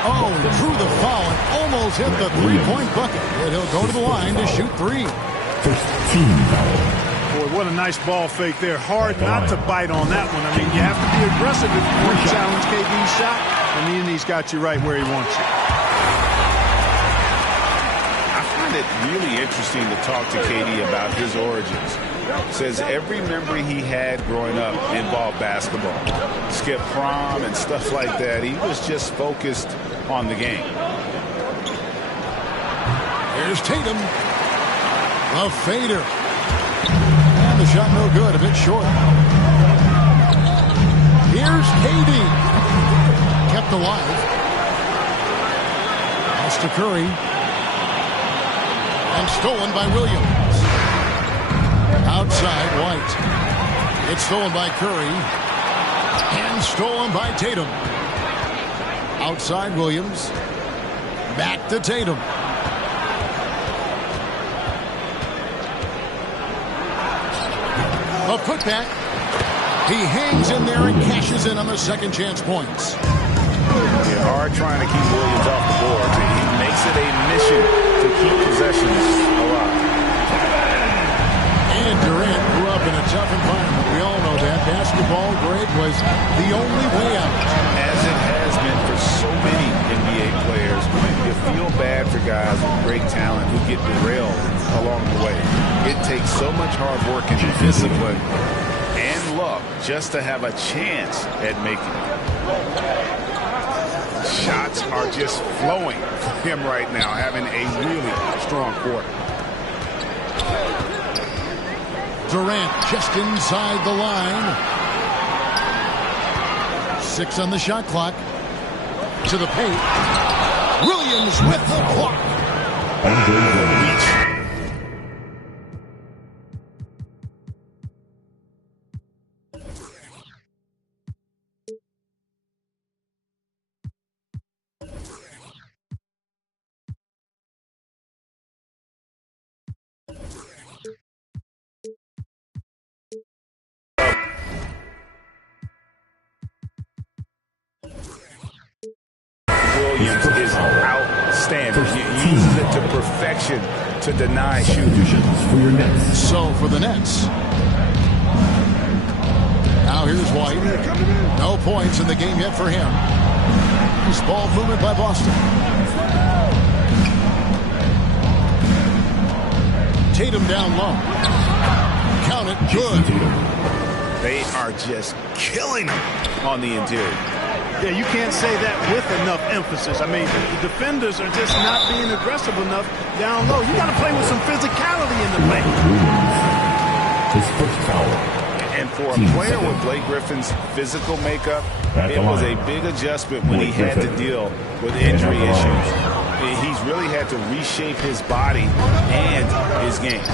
Oh, he drew the foul and almost hit the three-point bucket. And he'll go to the line to shoot 3. First team foul. Boy, what a nice ball fake there. Hard not to bite on that one. I mean, you have to be aggressive if you want to challenge KD's shot, and then he's got you right where he wants you. I find it really interesting to talk to KD about his origins. Says every memory he had growing up involved basketball. Skip prom and stuff like that. He was just focused on the game. Here's Tatum. A fader. And the shot no good, a bit short. Here's KD. Kept alive. Pass to Curry. And stolen by Williams. Outside White. It's stolen by Curry. And stolen by Tatum. Outside Williams. Back to Tatum. A putback. He hangs in there and cashes in on the second chance points. Yeah, hard trying to keep Williams off the board. He makes it a mission to keep possessions alive. And Durant grew up in a tough environment. We all know that. Basketball, Greg, was the only way out. As it has been for so many NBA players, you feel bad for guys with great talent who get derailed along the way. It takes so much hard work and discipline and luck just to have a chance at making it. Shots are just flowing for him right now, having a really strong quarter. Durant just inside the line. 6 on the shot clock. To the paint. Williams with the block. Williams is outstanding. He uses it to perfection to deny shooters. So for the Nets. Now here's White. No points in the game yet for him. This ball movement by Boston. Tatum down low. Count it. Good. They are just killing him on the interior. Yeah, you can't say that with enough emphasis. I mean, the defenders are just not being aggressive enough down low. You got to play with some physicality in the paint. His first foul. And for a player with Blake Griffin's physical makeup, it was a big adjustment when he had to deal with injury issues. He's really had to reshape his body and his game.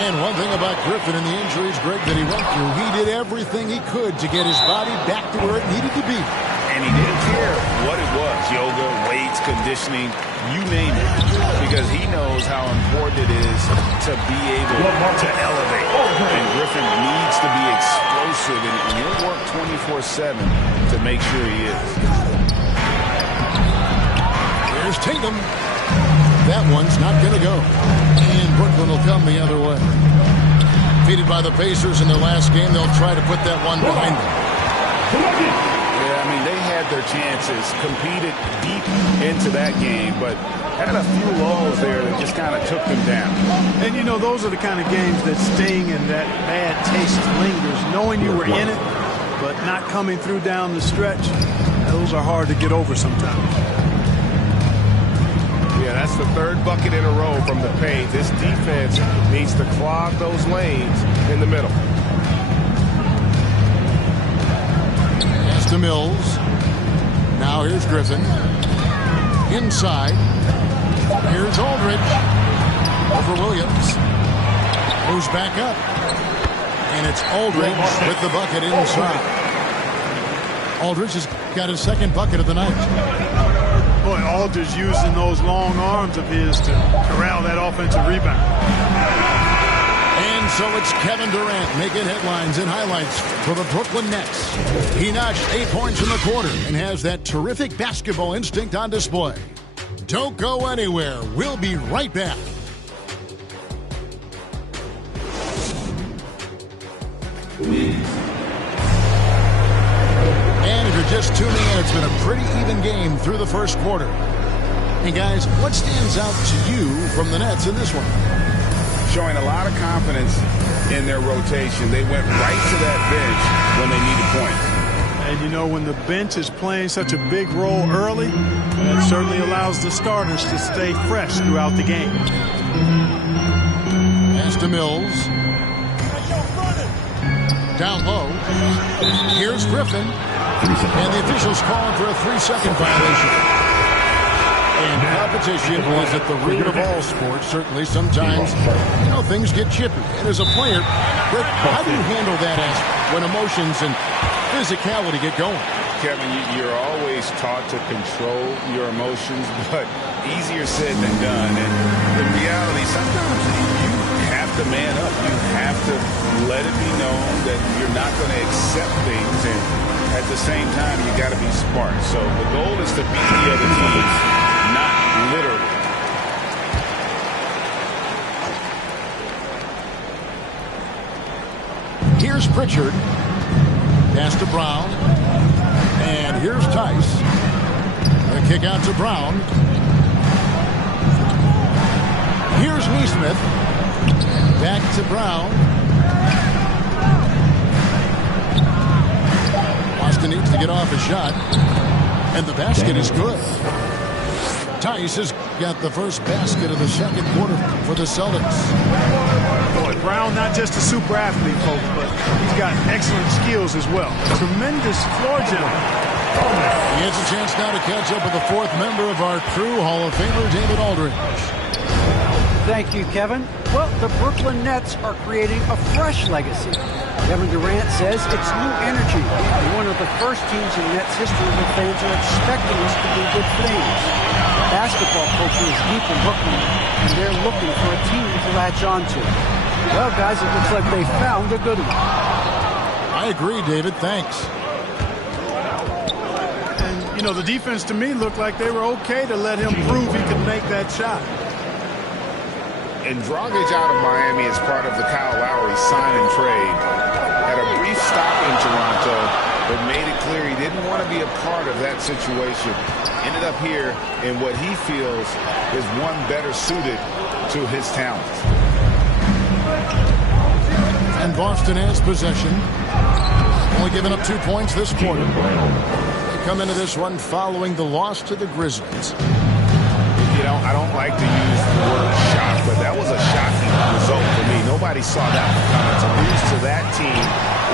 And one thing about Griffin and the injuries, Greg, that he went through, he did everything he could to get his body back to where it needed to be. And he didn't care what it was, yoga, weights, conditioning, you name it, because he knows how important it is to be able to elevate. And Griffin needs to be explosive, and he'll work 24/7 to make sure he is. Here's Tatum. That one's not going to go. And Brooklyn will come the other way. Defeated by the Pacers in their last game, they'll try to put that one behind them. Yeah, I mean, they had their chances, competed deep into that game, but had a few lulls there that just kind of took them down. And, you know, those are the kind of games that sting and that bad taste lingers. Knowing you were in it, but not coming through down the stretch, those are hard to get over sometimes. Yeah, that's the third bucket in a row from the paint. This defense needs to clog those lanes in the middle. Pass to Mills. Now here's Griffin. Inside. Here's Aldridge. Over Williams. Moves back up. And it's Aldridge with the bucket inside. Aldridge has got his second bucket of the night. Boy, Aldridge using those long arms of his to corral that offensive rebound. And so it's Kevin Durant making headlines and highlights for the Brooklyn Nets. He notched 8 points in the quarter and has that terrific basketball instinct on display. Don't go anywhere. We'll be right back. And if you're just tuning in, it's been a pretty even game through the first quarter. And guys, what stands out to you from the Nets in this one? Showing a lot of confidence in their rotation. They went right to that bench when they needed points. And, you know, when the bench is playing such a big role early, that certainly allows the starters to stay fresh throughout the game. Pass to Mills. Down low. Here's Griffin. And the officials calling for a 3-second violation. And competition is at the root of all sports. Certainly, sometimes, you know, things get chippy. And as a player, Rick, how do you handle that aspect when emotions and physicality get going? Kevin, you're always taught to control your emotions, but easier said than done. And in reality, sometimes you have to man up. You have to let it be known that you're not going to accept things. And at the same time, you got to be smart. So the goal is to beat the other team, not literally. Here's Pritchard. Pass to Brown. And here's Tice. The kick out to Brown. Here's Neesmith. Back to Brown. Boston needs to get off a shot. And the basket is good. Tice has got the first basket of the second quarter for the Celtics. Boy, Brown, not just a super athlete, folks, but he's got excellent skills as well. Tremendous floor general. He gets a chance now to catch up with the fourth member of our crew, Hall of Famer David Aldridge. Thank you, Kevin. Well, the Brooklyn Nets are creating a fresh legacy. Kevin Durant says it's new energy. And one of the first teams in Nets history where fans are expecting us to do good things. Basketball culture is deep in Brooklyn, and they're looking for a team to latch onto. Well, guys, it looks like they found a good one. I agree, David. Thanks. And, you know, the defense to me looked like they were okay to let him prove he could make that shot. And Dragic out of Miami as part of the Kyle Lowry sign and trade. Had a brief stop in Toronto, but made it clear he didn't want to be a part of that situation. Ended up here in what he feels is one better suited to his talents. And Boston has possession. Only giving up 2 points this quarter. They come into this one following the loss to the Grizzlies. You know, I don't like to use the word shock, but that was a shocking result for me. Nobody saw that coming. To lose to that team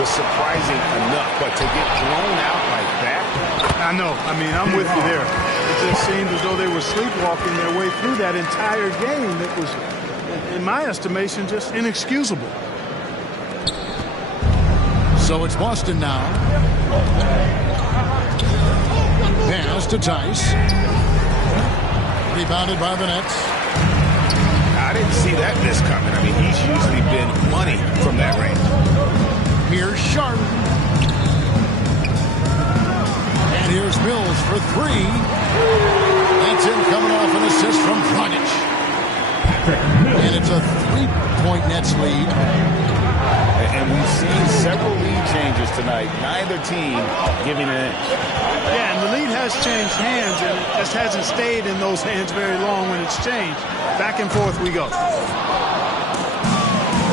was surprising enough, but to get blown out like that. I know. I mean, I'm with you there. It just seemed as though they were sleepwalking their way through that entire game. It was, in my estimation, just inexcusable. So it's Boston now. Pass to Tice. Rebounded by the Nets. I didn't see that miss coming. I mean, he's usually been money from that range. Here's Sharp. And here's Mills for three. That's him coming off an assist from Dragic. And it's a 3-point Nets lead. And we've seen several lead changes tonight. Neither team giving an inch. Yeah, and the lead has changed hands, and it just hasn't stayed in those hands very long when it's changed. Back and forth we go.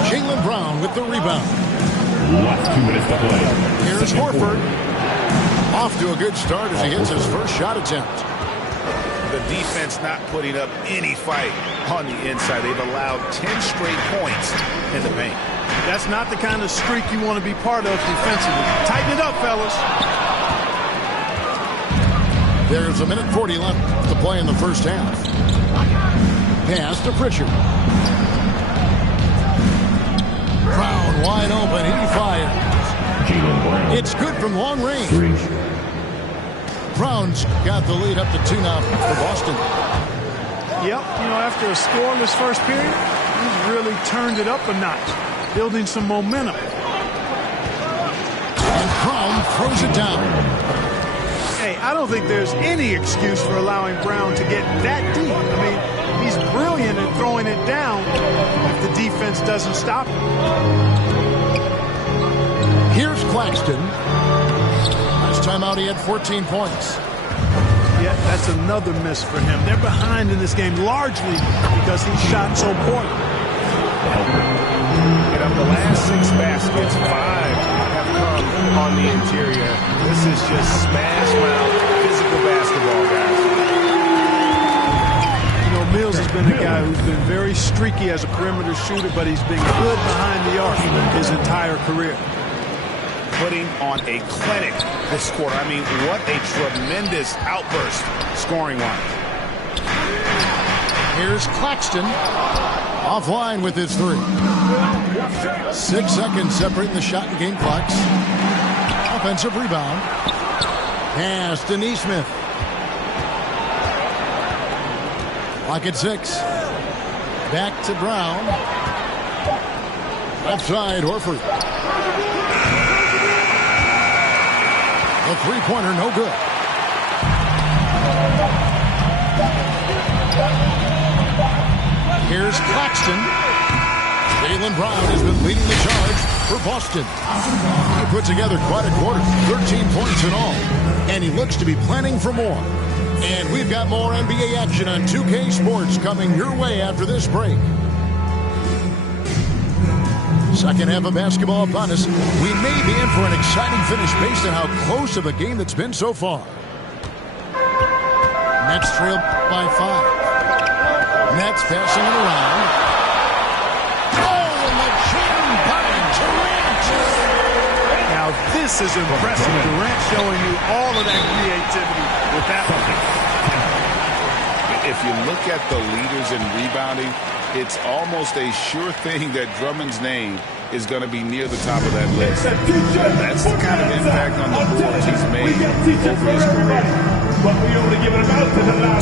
Jaylen Brown with the rebound. Last 2 minutes to play. Here's Horford. Off to a good start as he hits his first shot attempt. The defense not putting up any fight on the inside. They've allowed 10 straight points in the paint. That's not the kind of streak you want to be part of defensively. Tighten it up, fellas. There's 1:40 left to play in the first half. Pass to Pritchard. Brown wide open. He fires. It's good from long range. Brown's got the lead up to 2 now for Boston. Yep, you know, after a scoreless first period, he's really turned it up a notch, building some momentum. And Brown throws it down. Hey, I don't think there's any excuse for allowing Brown to get that deep. I mean, he's brilliant at throwing it down if the defense doesn't stop him. Here's Claxton. Last time out, he had 14 points. Yeah, that's another miss for him. They're behind in this game largely because he shot so poorly. And of the last 6 baskets, 5 have come on the interior. This is just smash mouth physical basketball, guys. You know, Mills has been a guy who's been very streaky as a perimeter shooter, but he's been good behind the arc his entire career. Putting on a clinic this quarter. I mean, what a tremendous outburst scoring-wise. Here's Claxton. Offline with his 3. 6 seconds separating the shot and game clocks. Offensive rebound. Pass to Neesmith. Clock at 6. Back to Brown. Left side, Horford. The 3-pointer, no good. Here's Claxton. Jaylen Brown has been leading the charge for Boston. He put together quite a quarter, 13 points in all. And he looks to be planning for more. And we've got more NBA action on 2K Sports coming your way after this break. Second half of basketball upon us. We may be in for an exciting finish based on how close of a game that's been so far. Nets trail by 5. Nets passing it around. Oh, and the jam by Durant. Now This is impressive. Durant showing you all of that creativity with that one. If you look at the leaders in rebounding, it's almost a sure thing that Drummond's name is going to be near the top of that list. That's the kind of impact on the boards he's made over his career.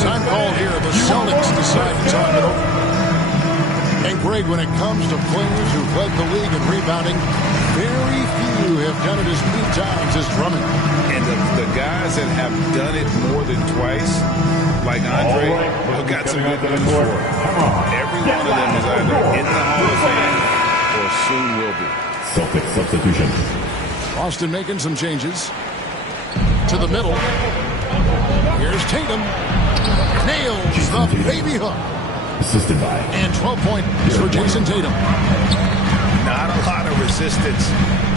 Time call here. The Celtics decide to talk it over. And Greg, when it comes to players who've led the league in rebounding, very few have done it as many times as Drummond. And the guys that have done it more than twice, like Andre, have got some good news for him. Every one of them is either in the Hall of Fame or soon will be. Celtic substitution. Austin making some changes. To the middle. Here's Tatum. Nails the baby hook. Assisted by. And 12 points for Jason Tatum. Not a lot of resistance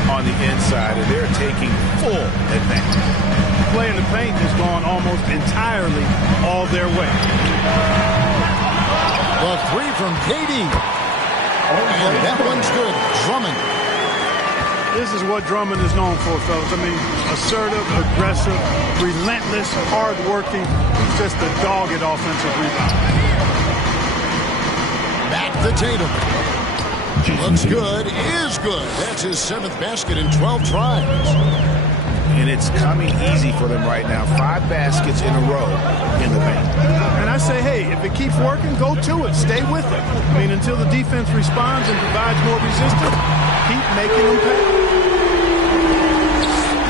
on the inside, and they're taking full advantage. Play in the paint has gone almost entirely all their way. The three from KD. And that one's good. Drummond. This is what Drummond is known for, fellas. I mean, assertive, aggressive, relentless, hard-working. He's just a dogged offensive rebounder. Back to Tatum. Looks good, is good. That's his 7th basket in 12 tries. And it's coming easy for them right now. 5 baskets in a row in the paint. And I say, hey, if it keeps working, go to it. Stay with it. I mean, until the defense responds and provides more resistance, keep making them pay.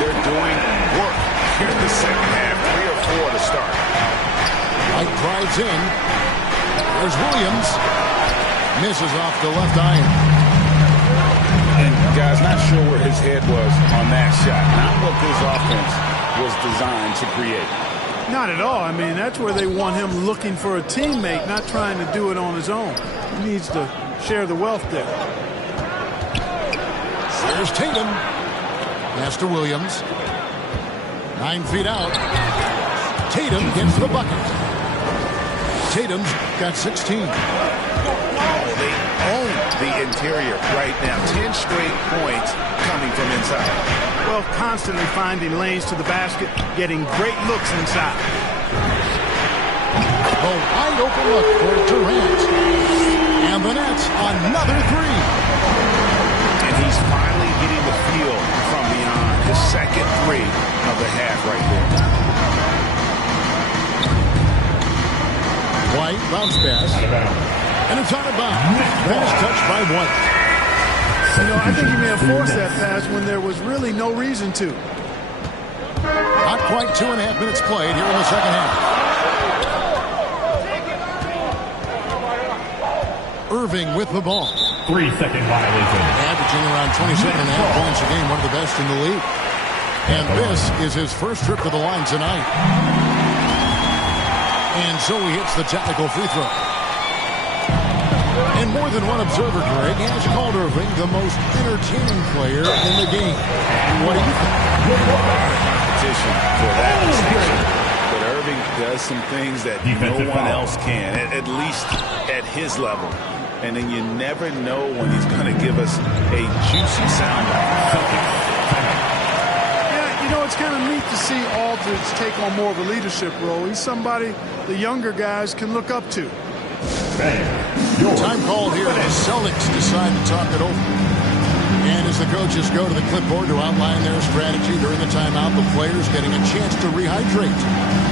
They're doing work here in the second half. 3 or 4 to start. White drives in. There's Williams. Misses off the left iron. And, guys, not sure where his head was on that shot. Not what this offense was designed to create. Not at all. I mean, that's where they want him looking for a teammate, not trying to do it on his own. He needs to share the wealth there. There's Tatum. Pass to Williams. 9 feet out. Tatum gets the bucket. Tatum's got 16. They own the interior right now. 10 straight points coming from inside. Well, constantly finding lanes to the basket, getting great looks inside. A wide open look for Durant. And the Nets, another 3. And he's finally getting the feel from beyond. His second 3 of the half right there. White, bounce pass. And it's out of bounds. Pass touched by White. You know, I think he may have forced that pass when there was really no reason to. Not quite 2.5 minutes played here in the second half. Irving with the ball. 3-second violation. Averaging around 27.5 points a game, one of the best in the league. And this is his first trip to the line tonight. And so he hits the technical free throw. And more than one observer, Greg, has called Irving the most entertaining player in the game. What do you think? Competition for that distinction. But Irving does some things that no one else can, at least at his level. And then you never know when he's going to give us a juicy soundbite. Yeah, you know, it's kind of neat to see Aldridge take on more of a leadership role. He's somebody the younger guys can look up to. Time called here. The Celtics decide to talk it over. And as the coaches go to the clipboard to outline their strategy during the timeout, the players getting a chance to rehydrate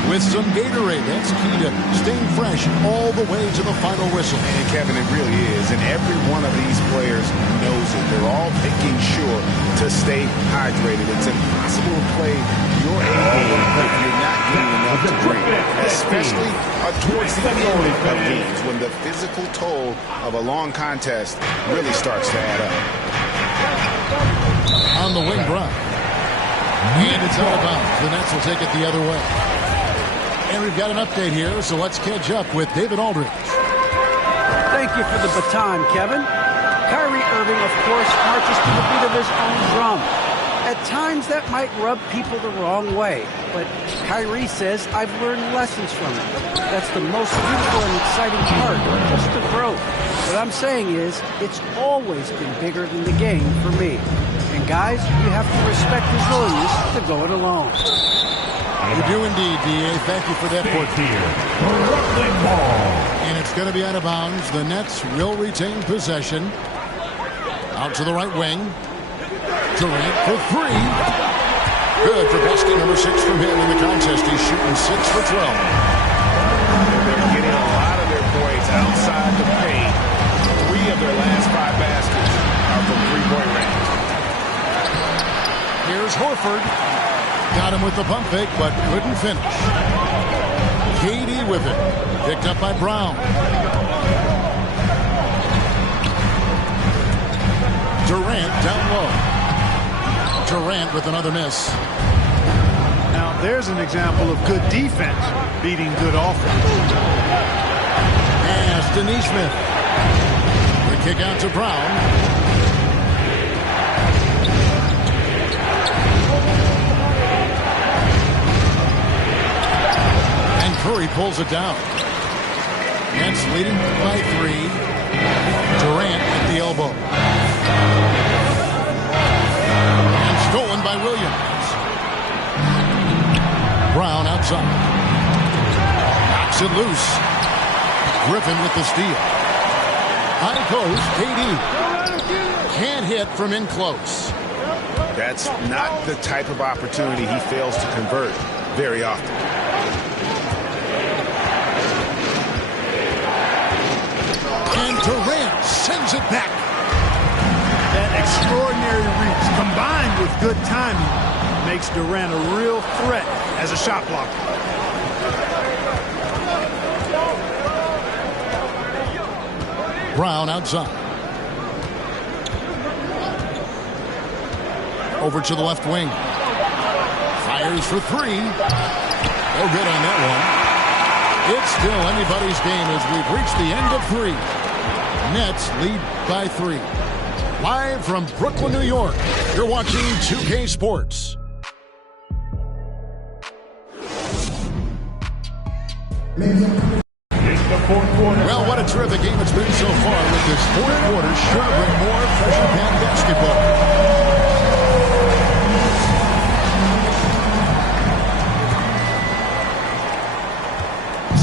with some Gatorade. That's key to staying fresh all the way to the final whistle. And Kevin, it really is. And every one of these players knows it. They're all making sure to stay hydrated. It's impossible to play your A game if you're not getting enough to drink, especially towards the end of games when the physical toll of a long contest really starts to add up. On the wing drive. And it's out of bounds. The Nets will take it the other way. And we've got an update here, so let's catch up with David Aldridge. Thank you for the baton, Kevin. Kyrie Irving, of course, marches to the beat of his own drum. At times, that might rub people the wrong way. But Kyrie says, I've learned lessons from it. That's the most beautiful and exciting part, just the growth. What I'm saying is, it's always been bigger than the game for me. And And guys, you have to respect his willingness to go it alone. You do indeed, D.A. Thank you for that. And it's going to be out of bounds. The Nets will retain possession. Out to the right wing. Durant for three. Good for basket number 6 from him in the contest. He's shooting 6 for 12. They're getting a lot of their points outside the paint. 3 of their last 5 baskets are from three-point range. Here's Horford. Got him with the pump fake, but couldn't finish. KD with it. Picked up by Brown. Durant down low. Durant with another miss. Now, there's an example of good defense beating good offense. Pass to Neesmith. The kick out to Brown. And Curry pulls it down. Nets leading by 3. Durant at the elbow. Stolen by Williams. Brown outside. Knocks it loose. Griffin with the steal. High post, KD. Can't hit from in close. That's not the type of opportunity he fails to convert very often. And Durant sends it back. That extraordinary reach combined with good timing makes Durant a real threat as a shot blocker. Brown outside. Over to the left wing. Fires for 3. No good on that one. It's still anybody's game as we've reached the end of 3. Nets lead by 3. Live from Brooklyn, New York, you're watching 2K Sports. Well, what a terrific game it's been so far with this fourth quarter. Sure to bring more Fresh Pan basketball.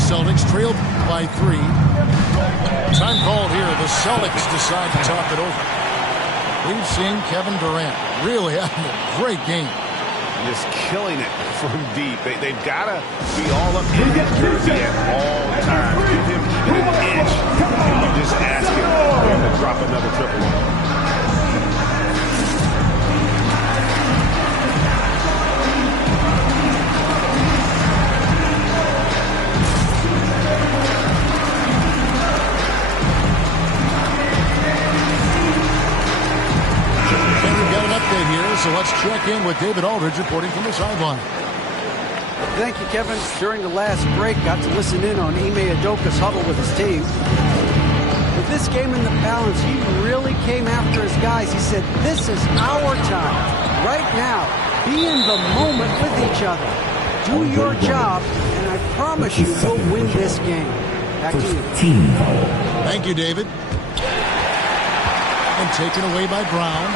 Celtics trailed by 3. Time called here. The Celtics decide to talk it over. We've seen Kevin Durant really having a great game. Just killing it from deep. They've got to be all up in his jersey at all times. Give him even an inch, and you just ask him to drop another triple. Here, so let's check in with David Aldridge reporting from the sideline. Thank you, Kevin. During the last break, got to listen in on Ime Udoka's huddle with his team. With this game in the balance, he really came after his guys. He said, this is our time. Right now, be in the moment with each other. Do your job, and I promise you we'll win this game. Back to you. Thank you, David. And taken away by Brown.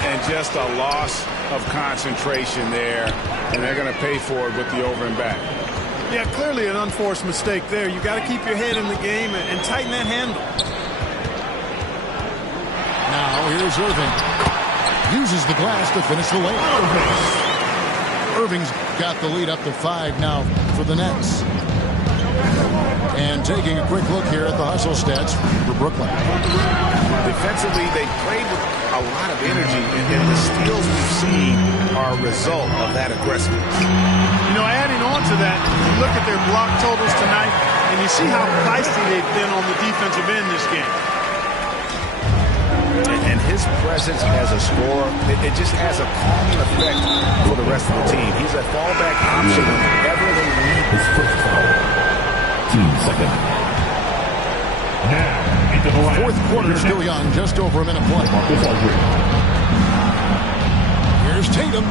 And just a loss of concentration there, and they're going to pay for it with the over and back. Yeah, clearly an unforced mistake there. You got to keep your head in the game and tighten that handle. Now here's Irving. Uses the glass to finish the layup. Irving's got the lead up to 5 now for the Nets. And taking a quick look here at the hustle stats for Brooklyn. Defensively, they played with a lot of energy, and the steals we've seen are a result of that aggressiveness. You know, adding on to that, you look at their block totals tonight, and you see how feisty they've been on the defensive end this game. And his presence as a scorer, it just has a calming effect for the rest of the team. He's a fallback option whenever they need his first foul. Team second. Now, into the line. Fourth quarter still young, just over a minute play. Here's Tatum.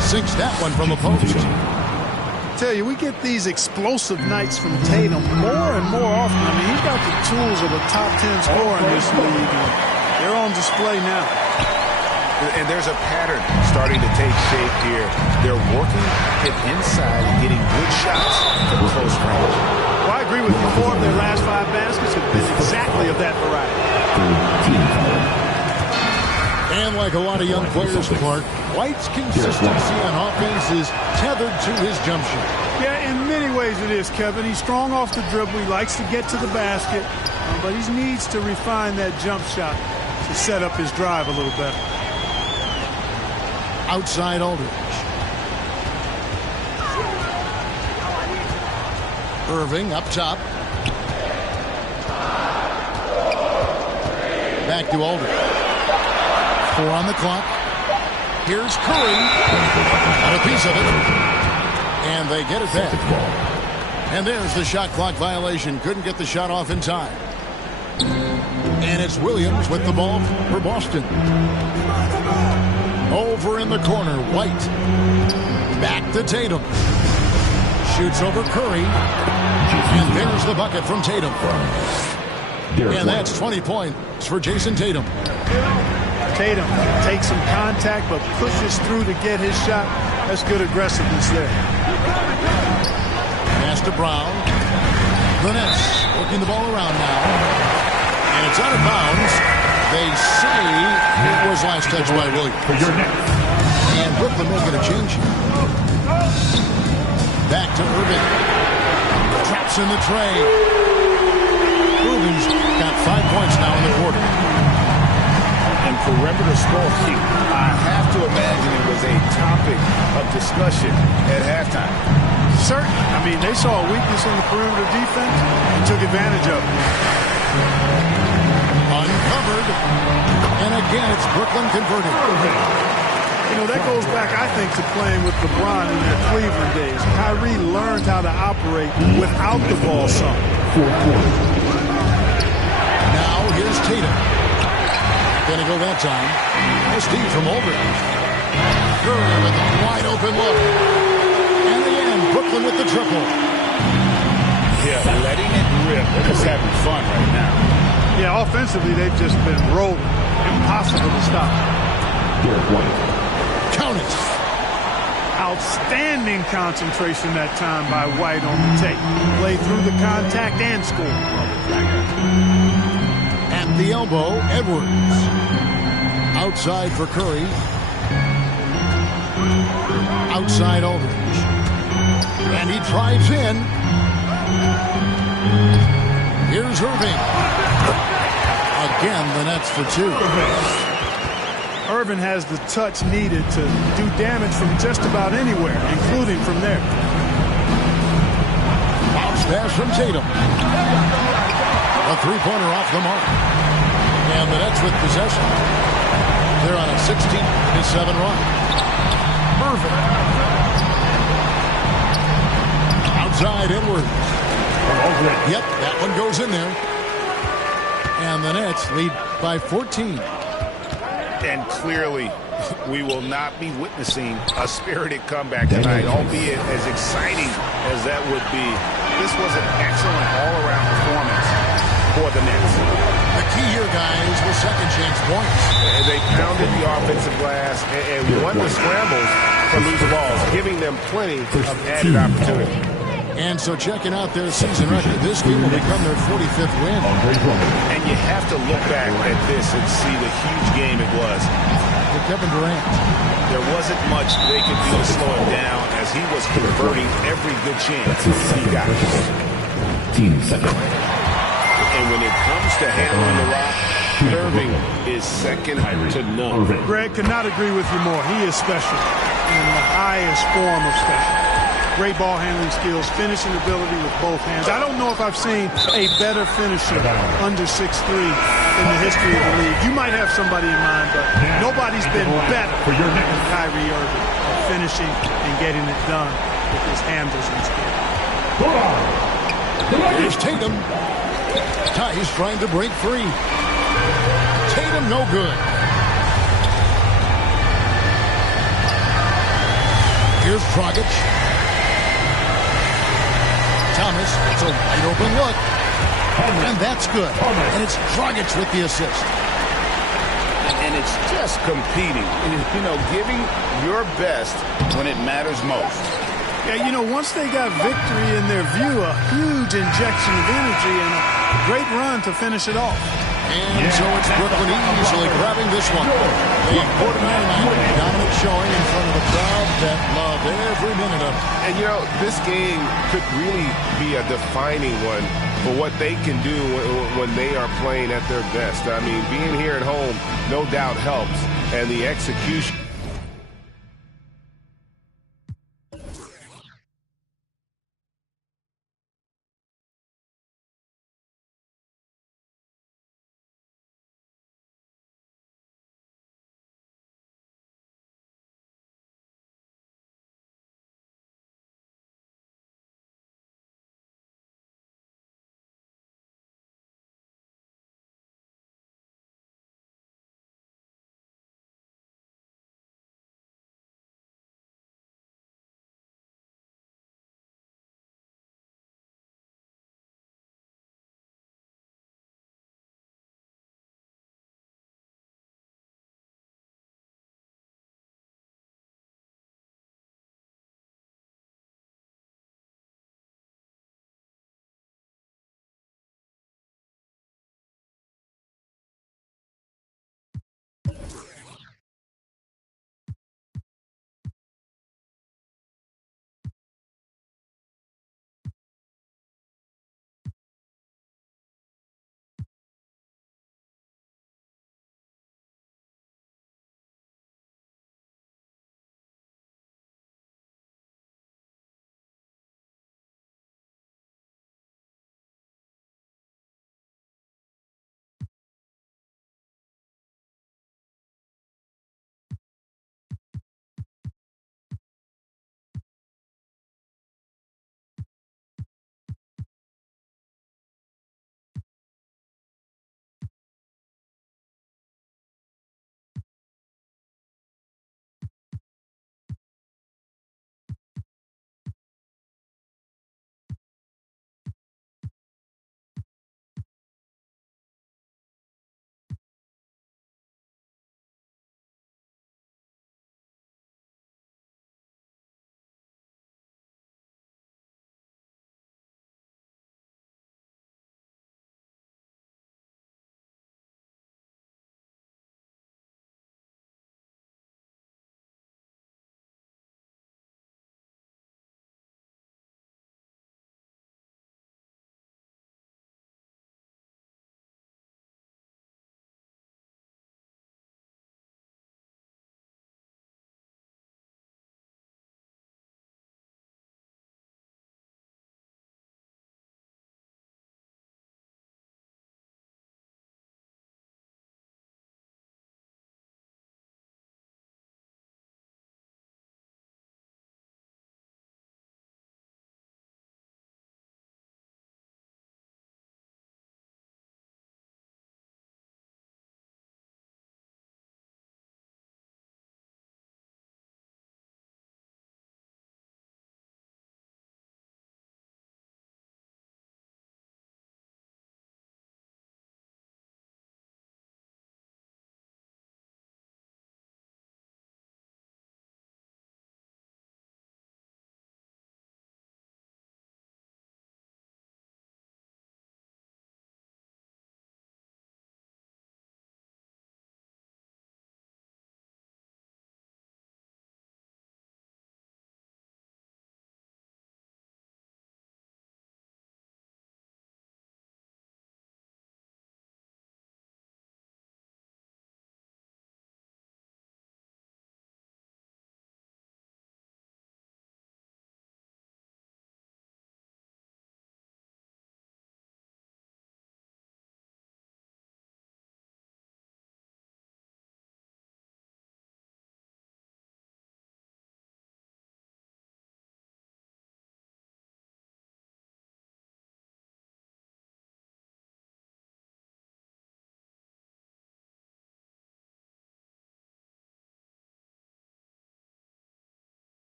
Sinks that one from the post. Tell you, we get these explosive nights from Tatum more and more often. I mean, he's got the tools of a top 10 scorer in this league. And they're on display now. And there's a pattern starting to take shape here. They're working it inside and getting good shots from close range. Well, I agree with you. 4 of their last 5 baskets have been exactly of that variety. And like a lot of young players, Clark, White's consistency on offense is tethered to his jump shot. Yeah, in many ways it is, Kevin. He's strong off the dribble. He likes to get to the basket, but he needs to refine that jump shot to set up his drive a little better. Outside Aldridge. Irving up top. Back to Aldridge. 4 on the clock. Here's Curry. Got a piece of it. And they get it back. And there's the shot clock violation. Couldn't get the shot off in time. And it's Williams with the ball for Boston. Over in the corner, White. Back to Tatum. Shoots over Curry. And there's the bucket from Tatum. And that's 20 points for Jason Tatum. Tatum takes some contact but pushes through to get his shot. That's good aggressiveness there. Pass to Brown. The Nets working the ball around now. And it's out of bounds. They say it was last touched by Williams. And Brooklyn making a change here. Back to Irving. Traps in the tray. Irving's got 5 points now in the quarter. And perimeter scoring, I have to imagine it was a topic of discussion at halftime. Certainly. I mean, they saw a weakness in the perimeter defense and took advantage of it. Uncovered. And again, it's Brooklyn converting. You know, that goes back, I think, to playing with LeBron in their Cleveland days. Kyrie learned how to operate without the ball some. Now here's Tatum. Gonna go that time. Nice D from Aldridge. Curry with a wide open look. And again, Brooklyn with the triple. Yeah, letting it rip. They're just having fun right now. Yeah, offensively, they've just been rolling. Impossible to stop. Count it. Outstanding concentration that time by White on the tape. Played through the contact and scored. At the elbow, Edwards. Outside for Curry. Outside Aldridge. And he drives in. Here's Irving. Again, the Nets for 2. Irving has the touch needed to do damage from just about anywhere, including from there. Bounce pass from Tatum. A three-pointer off the mark. And the Nets with possession. They're on a 16-7 run. Irving. Outside Edwards. Yep, that one goes in there. And the Nets lead by 14. And clearly, we will not be witnessing a spirited comeback tonight, albeit as exciting as that would be. This was an excellent all-around performance for the Nets. The key here, guys, was second chance points. They pounded the offensive glass and won the scrambles to lose the balls, giving them plenty of added opportunity. And so checking out their season record, this game will become their 45th win. And you have to look back at this and see the huge game it was. For Kevin Durant. There wasn't much they could do to slow him down as he was converting every good chance he got. And when it comes to handling the rock, Irving is second to none. Greg, could not agree with you more. He is special in the highest form of special. Great ball handling skills, finishing ability with both hands. I don't know if I've seen a better finisher under 6'3" in the history of the league. You might have somebody in mind, but nobody's been better than Kyrie Irving at finishing and getting it done with his handles and skills. Here's Tatum. Tice trying to break free. Tatum no good. Here's Dragic. Thomas, it's a wide open look. And that's good. And it's Dragic with the assist. And it's just competing. You know, giving your best when it matters most. Yeah, you know, once they got victory in their view, a huge injection of energy and a great run to finish it off. And so it's Brooklyn easily grabbing this one. A quarter-nine dominant showing in front of a crowd that loved every minute of it. And, you know, this game could really be a defining one for what they can do when they are playing at their best. I mean, being here at home no doubt helps, and the execution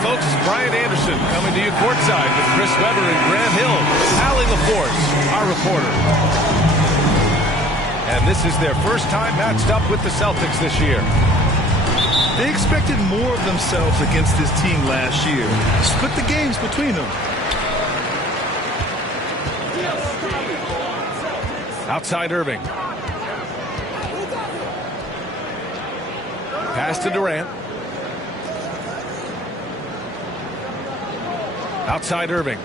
folks, Brian Anderson coming to you courtside with Chris Webber and Grant Hill. Allie LaForce, our reporter. And this is their first time matched up with the Celtics this year. They expected more of themselves against this team last year. Split the games between them. Outside Irving. Pass to Durant. Outside Irving.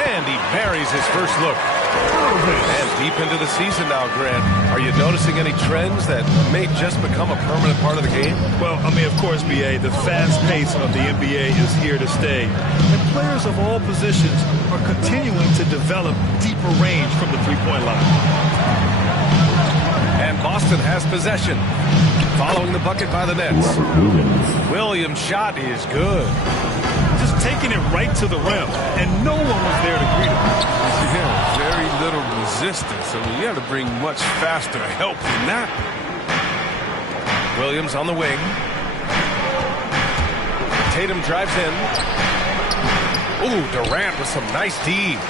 And he buries his first look. And deep into the season now, Grant. Are you noticing any trends that may just become a permanent part of the game? Well, I mean, of course, B.A., the fast pace of the NBA is here to stay. And players of all positions are continuing to develop deeper range from the three-point line. And Boston has possession. Following the bucket by the Nets. Williams' shot is good. Just taking it right to the rim, and no one was there to greet him. Yeah, very little resistance. I mean, you have to bring much faster help than that. Williams on the wing. Tatum drives in. Ooh, Durant with some nice D.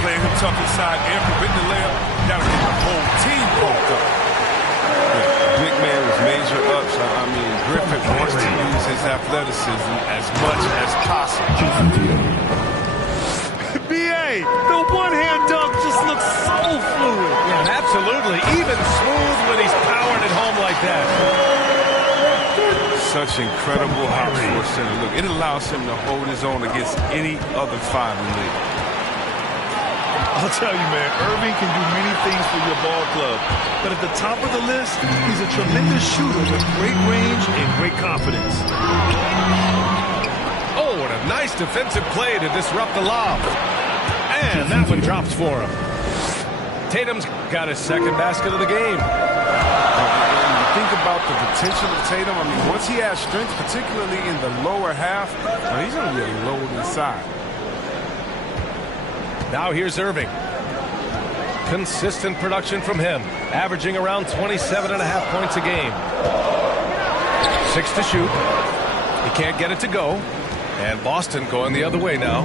Playing him tough inside and preventing the layup. Got to get the whole team pumped up. Big man with major ups. I mean, Griffin wants to use his athleticism as much as possible. B.A., the one-hand dunk just looks so fluid. Yeah, absolutely. Even smooth when he's powering it home like that. Such incredible hops for a center. Look, it allows him to hold his own against any other five in the league. I'll tell you, man, Irving can do many things for your ball club. But at the top of the list, he's a tremendous shooter with great range and great confidence. Oh, what a nice defensive play to disrupt the lob. And that one drops for him. Tatum's got his second basket of the game. Think about the potential of Tatum. I mean, once he has strength, particularly in the lower half, he's going to be a load inside. Now here's Irving. Consistent production from him, averaging around 27.5 points a game. 6 to shoot. He can't get it to go. And Boston going the other way now.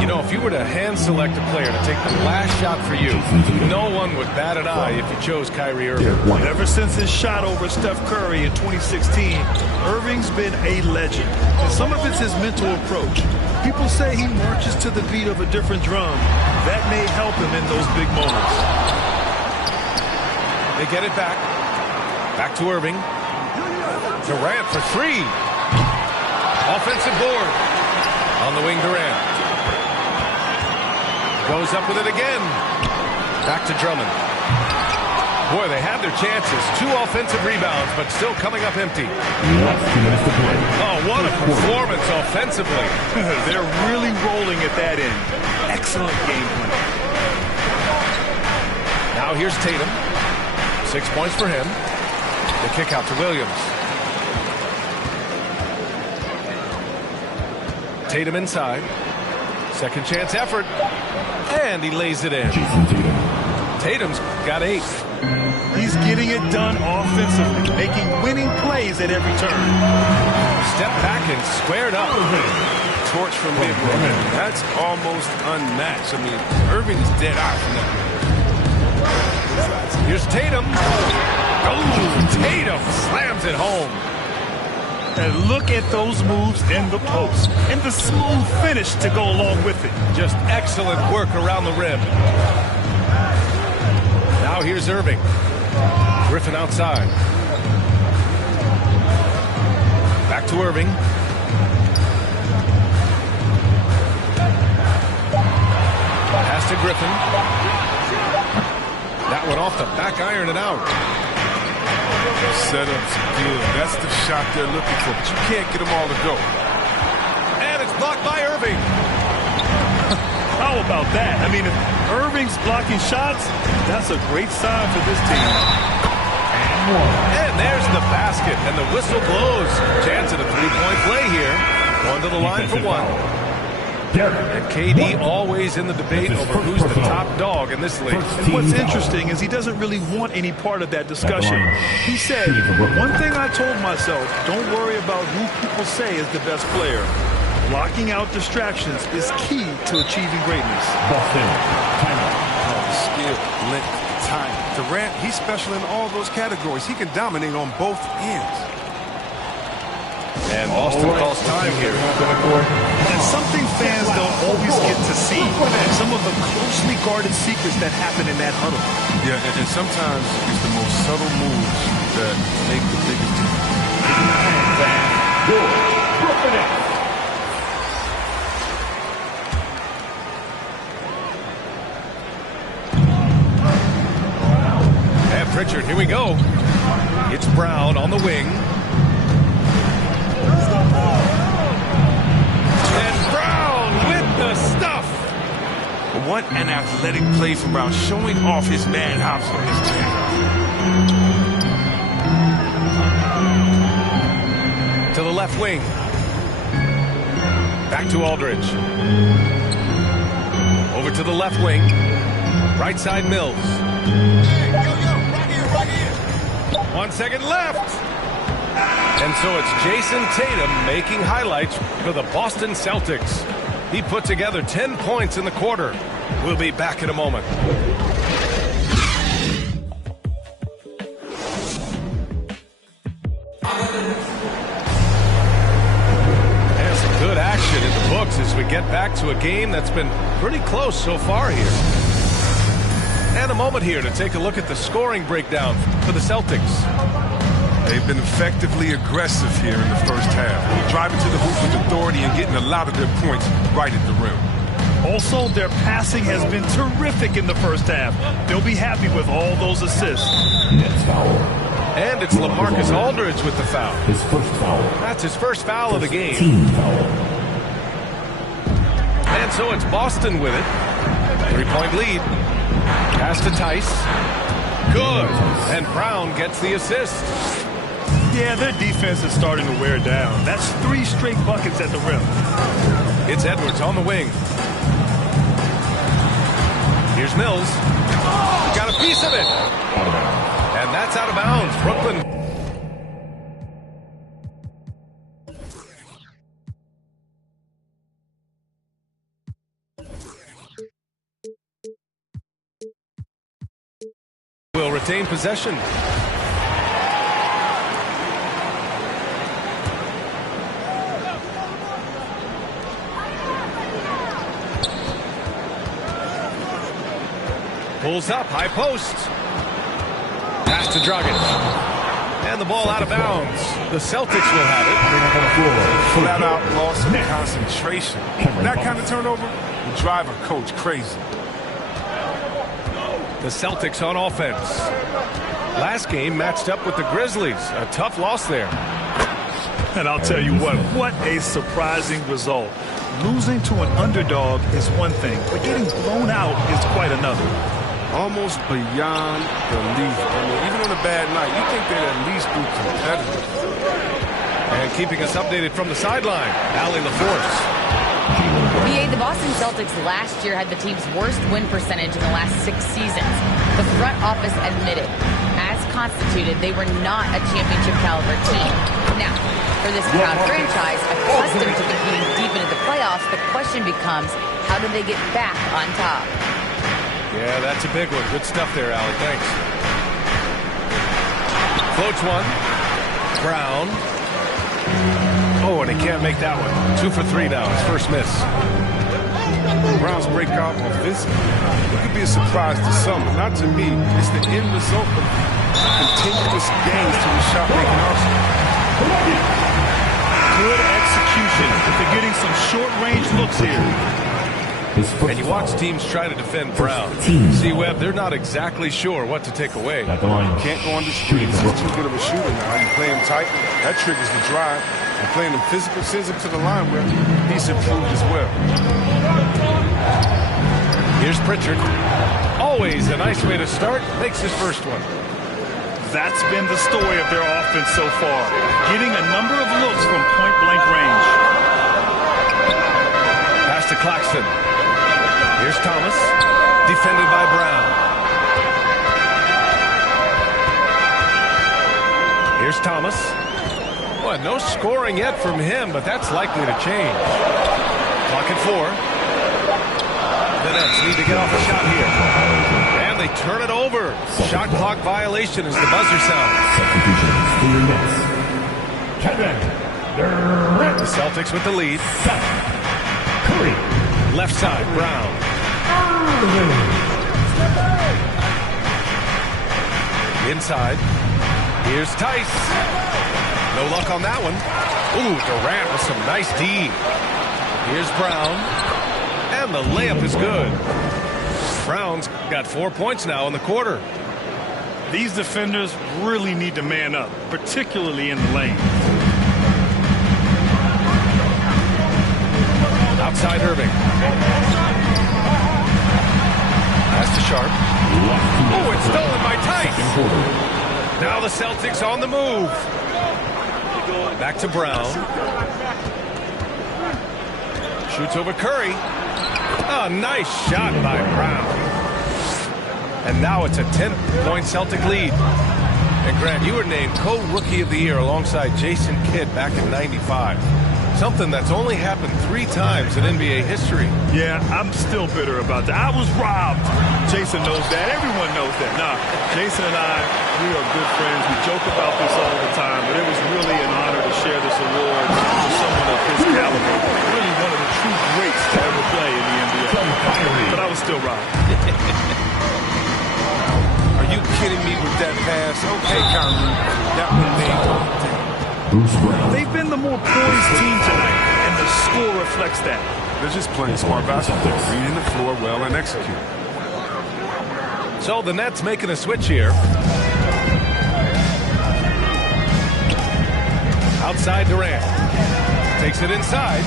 You know, if you were to hand select a player to take the last shot for you, no one would bat an eye if you chose Kyrie Irving. Ever since his shot over Steph Curry in 2016, Irving's been a legend. And some of it's his mental approach. People say he marches to the beat of a different drum. That may help him in those big moments. They get it back. Back to Irving. Durant for 3. Offensive board. On the wing, Durant. Goes up with it again. Back to Drummond. Boy, they had their chances. 2 offensive rebounds, but still coming up empty. Oh, what a performance offensively. They're really rolling at that end. Excellent game plan. Now here's Tatum. 6 points for him. The kick out to Williams. Tatum inside. Second chance effort. And he lays it in. Tatum's got 8. He's getting it done offensively, making winning plays at every turn. Step back and squared up. Torch from mid-range. That's almost unmatched. I mean, Irving is dead out from that. Here's Tatum. Oh, Tatum slams it home. And look at those moves in the post. And the smooth finish to go along with it. Just excellent work around the rim. Now here's Irving. Griffin outside. Back to Irving. Pass to Griffin. That one off the back iron and out. Setup's good. That's the shot they're looking for, but you can't get them all to go. And it's blocked by Irving. How about that? I mean, if Irving's blocking shots, that's a great sign for this team. And there's the basket, and the whistle blows. Chance at a 3-point play here. Going to the line for 1. And KD always in the debate over who's the top dog in this league. And what's interesting is he doesn't really want any part of that discussion. He said, one thing I told myself, don't worry about who people say is the best player. Blocking out distractions is key to achieving greatness. Boston, timeout. The skill, length, time. Durant, he's special in all those categories. He can dominate on both ends. And Boston calls time here. And something fans don't always get to see. Some of the closely guarded secrets that happen in that huddle. Yeah, and sometimes it's the most subtle moves that make the biggest difference. And Pritchard, here we go. It's Brown on the wing. And Brown with the stuff. What an athletic play from Brown, showing off his man hops on his team. To the left wing. Back to Aldridge. Over to the left wing. Right side Mills. Hey, right here. 1 second left. And so it's Jason Tatum making highlights for the Boston Celtics. He put together 10 points in the quarter. We'll be back in a moment. And some good action in the books as we get back to a game that's been pretty close so far here. And a moment here to take a look at the scoring breakdown for the Celtics. They've been effectively aggressive here in the first half, driving to the hoop with authority and getting a lot of their points right at the rim. Also, their passing has been terrific in the first half. They'll be happy with all those assists. Next foul. And it's LaMarcus Aldridge with the foul. His first foul. That's his first foul of the game. Team foul. And so it's Boston with it. 3-point lead. Pass to Tice. Good. And Brown gets the assist. Yeah, their defense is starting to wear down. That's 3 straight buckets at the rim. It's Edwards on the wing. Here's Mills. Got a piece of it. And that's out of bounds. Brooklyn. Will retain possession. Pulls up, high post. Pass to Dragic. And the ball out of bounds. The Celtics will have it. Flat out loss of concentration. That kind of turnover will drive a coach crazy. The Celtics on offense. Last game matched up with the Grizzlies. A tough loss there. And I'll tell you what a surprising result. Losing to an underdog is one thing, but getting blown out is quite another. Almost beyond belief. I mean, even on a bad night, you think they'd at least be competitive. And keeping us updated from the sideline, Allie LaForce. BA, the Boston Celtics last year had the team's worst win percentage in the last 6 seasons. The front office admitted, as constituted, they were not a championship caliber team. Now, for this proud franchise, accustomed to competing deep into the playoffs, the question becomes, how do they get back on top? Yeah, that's a big one. Good stuff there, Allie. Thanks. Floats one. Brown. Oh, and he can't make that one. 2 for 3 now. His first miss. Brown's breakout offensively. It could be a surprise to some. Not to me. It's the end result of continuous gains to his shot-making arsenal. Good execution. They're getting some short-range looks here. And you watch teams try to defend Brown. See, Webb, they're not exactly sure what to take away. Can't go on the screens. He's too good of a shooter now. You play him tight, that triggers the drive. And playing him physical sends him to the line where he's improved as well. Here's Pritchard. Always a nice way to start. Makes his first one. That's been the story of their offense so far. Getting a number of looks from point-blank range. Pass to Claxton. Here's Thomas, defended by Brown. Here's Thomas. Boy, no scoring yet from him, but that's likely to change. Clock at 4. The Nets need to get off a shot here. And they turn it over. Shot clock violation as the buzzer sounds. The Celtics with the lead. Left side, Brown. Inside. Here's Tice. No luck on that one. Ooh, Durant with some nice D. Here's Brown. And the layup is good. Brown's got 4 points now in the quarter. These defenders really need to man up, particularly in the lane. Outside Irving. Pass to Sharp. Oh, it's stolen by Tice. Now the Celtics on the move. Back to Brown. Shoots over Curry. Oh, nice shot by Brown. And now it's a 10-point Celtic lead. And Grant, you were named co-rookie of the year alongside Jason Kidd back in '95. Something that's only happened 3 times in NBA history. Yeah, I'm still bitter about that. I was robbed. Jason knows that. Everyone knows that. Nah, Jason and I, we are good friends. We joke about this all the time, but it was really an honor to share this award with someone of his caliber. Really one of the true greats to ever play in the NBA. But I was still robbed. Are you kidding me with that pass? Okay, Kyrie. That one made. They've been the more poised team tonight, and the score reflects that. They're just playing smart basketball, reading the floor well and executing. So the Nets making a switch here. Outside Durant. Takes it inside.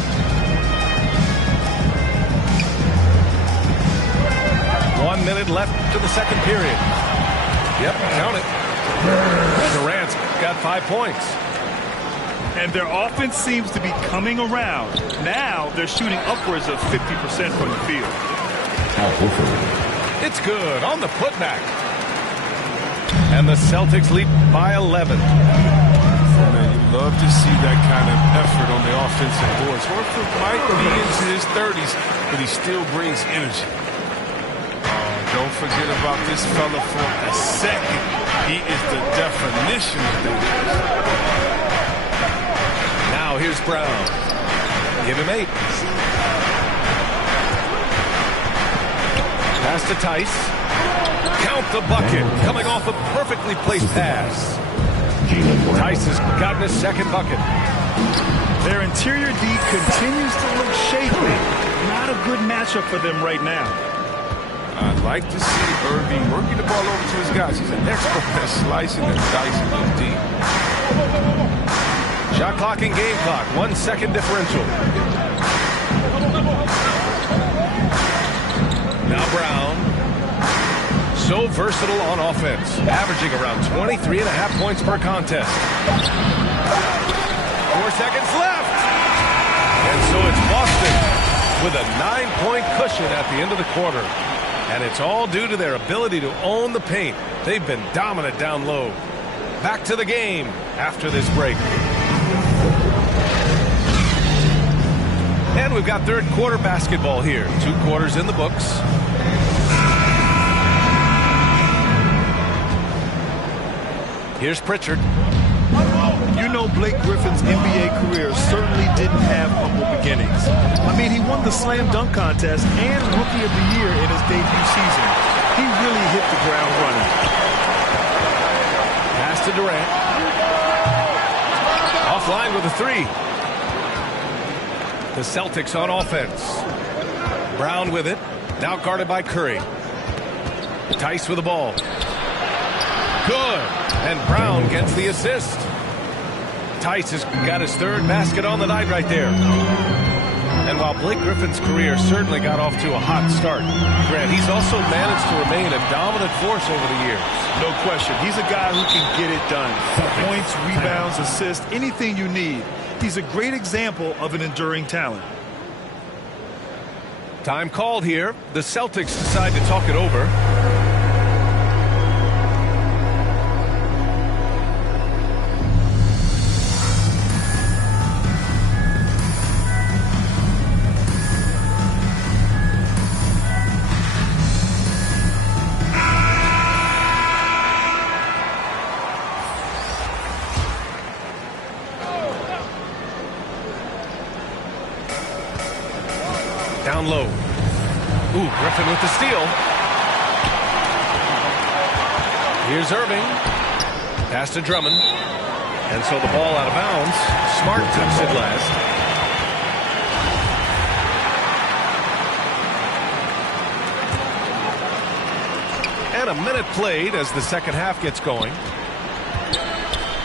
One minute left to the second period. Yep, count it. Durant's got 5 points. And their offense seems to be coming around. Now they're shooting upwards of 50% from the field. It's good on the putback. And the Celtics lead by 11. Man, you love to see that kind of effort on the offensive boards. Horford might be into his 30s, but he still brings energy. Don't forget about this fella for a second. He is the definition of that. Now here's Brown. Give him 8. Pass to Tice. Count the bucket. Coming off a perfectly placed pass. Tice has gotten his second bucket. Their interior D continues to look shaky. Not a good matchup for them right now. I'd like to see Irving working the ball over to his guys. He's an expert at slicing and dicing the deep. Shot clock and game clock. 1 second differential. Now Brown. So versatile on offense. Averaging around 23.5 points per contest. 4 seconds left. And so it's Boston with a 9-point cushion at the end of the quarter. And it's all due to their ability to own the paint. They've been dominant down low. Back to the game after this break. And we've got third quarter basketball here. 2 quarters in the books. Here's Pritchard. You know Blake Griffin's NBA career certainly didn't have humble beginnings. I mean, he won the slam dunk contest and Rookie of the Year in his debut season. He really hit the ground running. Pass to Durant. Offline with a 3. The Celtics on offense. Brown with it. Now guarded by Curry. Tice with the ball. Good. And Brown gets the assist. Tice has got his 3rd basket on the night right there. And while Blake Griffin's career certainly got off to a hot start, Grant, he's also managed to remain a dominant force over the years. No question. He's a guy who can get it done. Points, rebounds, assists, anything you need. He's a great example of an enduring talent. Time called here. The Celtics decide to talk it over. Down low. Ooh, Griffin with the steal. Here's Irving. Pass to Drummond. And so the ball out of bounds. Smart touched it last. And a minute played as the second half gets going.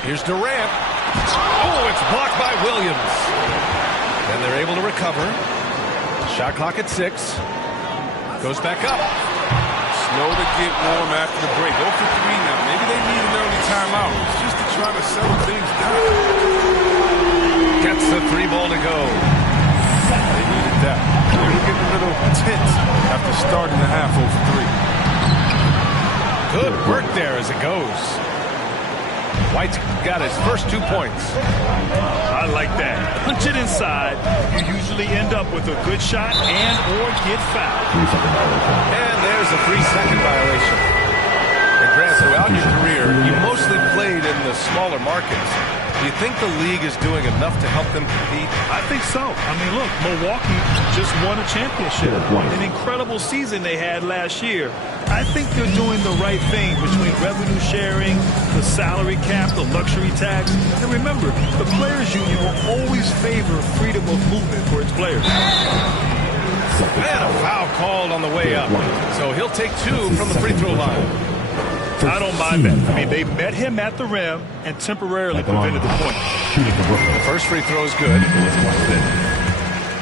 Here's Durant. Oh, it's blocked by Williams. And they're able to recover. Shot clock at 6. Goes back up. Slow to get warm after the break. 0 for 3 now. Maybe they need an early timeout. It's just to try to settle things down. Gets the 3 ball to go. They needed that. They were getting a little tense after starting the half 0 for 3. Good work there as it goes. White's got his first 2 points. I like that. Punch it inside. You usually end up with a good shot and or get fouled. And there's a 3-second violation. And Grant, throughout your career, you mostly played in the smaller markets. Do you think the league is doing enough to help them compete? I think so. I mean, look, Milwaukee just won a championship. An incredible season they had last year. I think they're doing the right thing between revenue sharing, the salary cap, the luxury tax. And remember, the players' union will always favor freedom of movement for its players. And a foul called on the way up. So he'll take 2 from the free throw line. I don't mind that. I mean, they met him at the rim and temporarily prevented the point. The first free throw is good.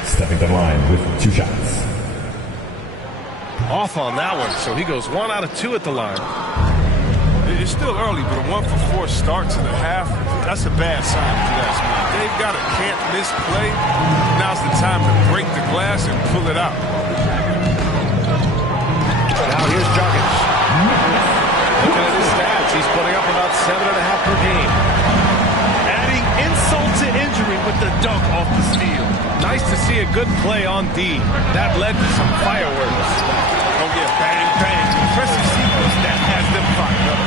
Stepping to the line with 2 shots. Off on that one, so he goes 1 out of 2 at the line. It's still early, but a 1 for 4 start to the half, that's a bad sign if you ask me. They've got a can't miss play. Now's the time to break the glass and pull it out. Now here's Jokic. Looking at his stats, he's putting up about 7.5 per game. Adding insult to injury with the dunk off the steal. Nice to see a good play on D. That led to some fireworks. Oh yeah, bang, bang. Impressive sequence that has them fired up.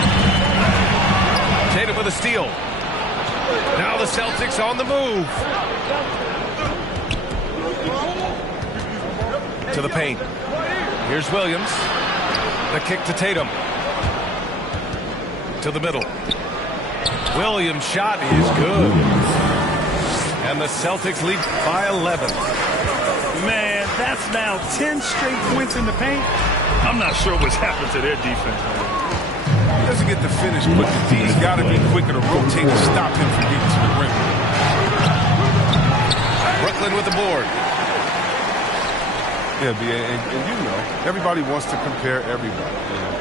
Tatum with a steal. Now the Celtics on the move. To the paint. Here's Williams. The kick to Tatum. To the middle. Williams' shot is good. And the Celtics lead by 11. Man, that's now 10 straight points in the paint. I'm not sure what's happened to their defense. He doesn't get the finish, but the D's got to be quicker to rotate and stop him from getting to the rim. Brooklyn with the board. Yeah, B.A., and you know, everybody wants to compare everybody. Yeah.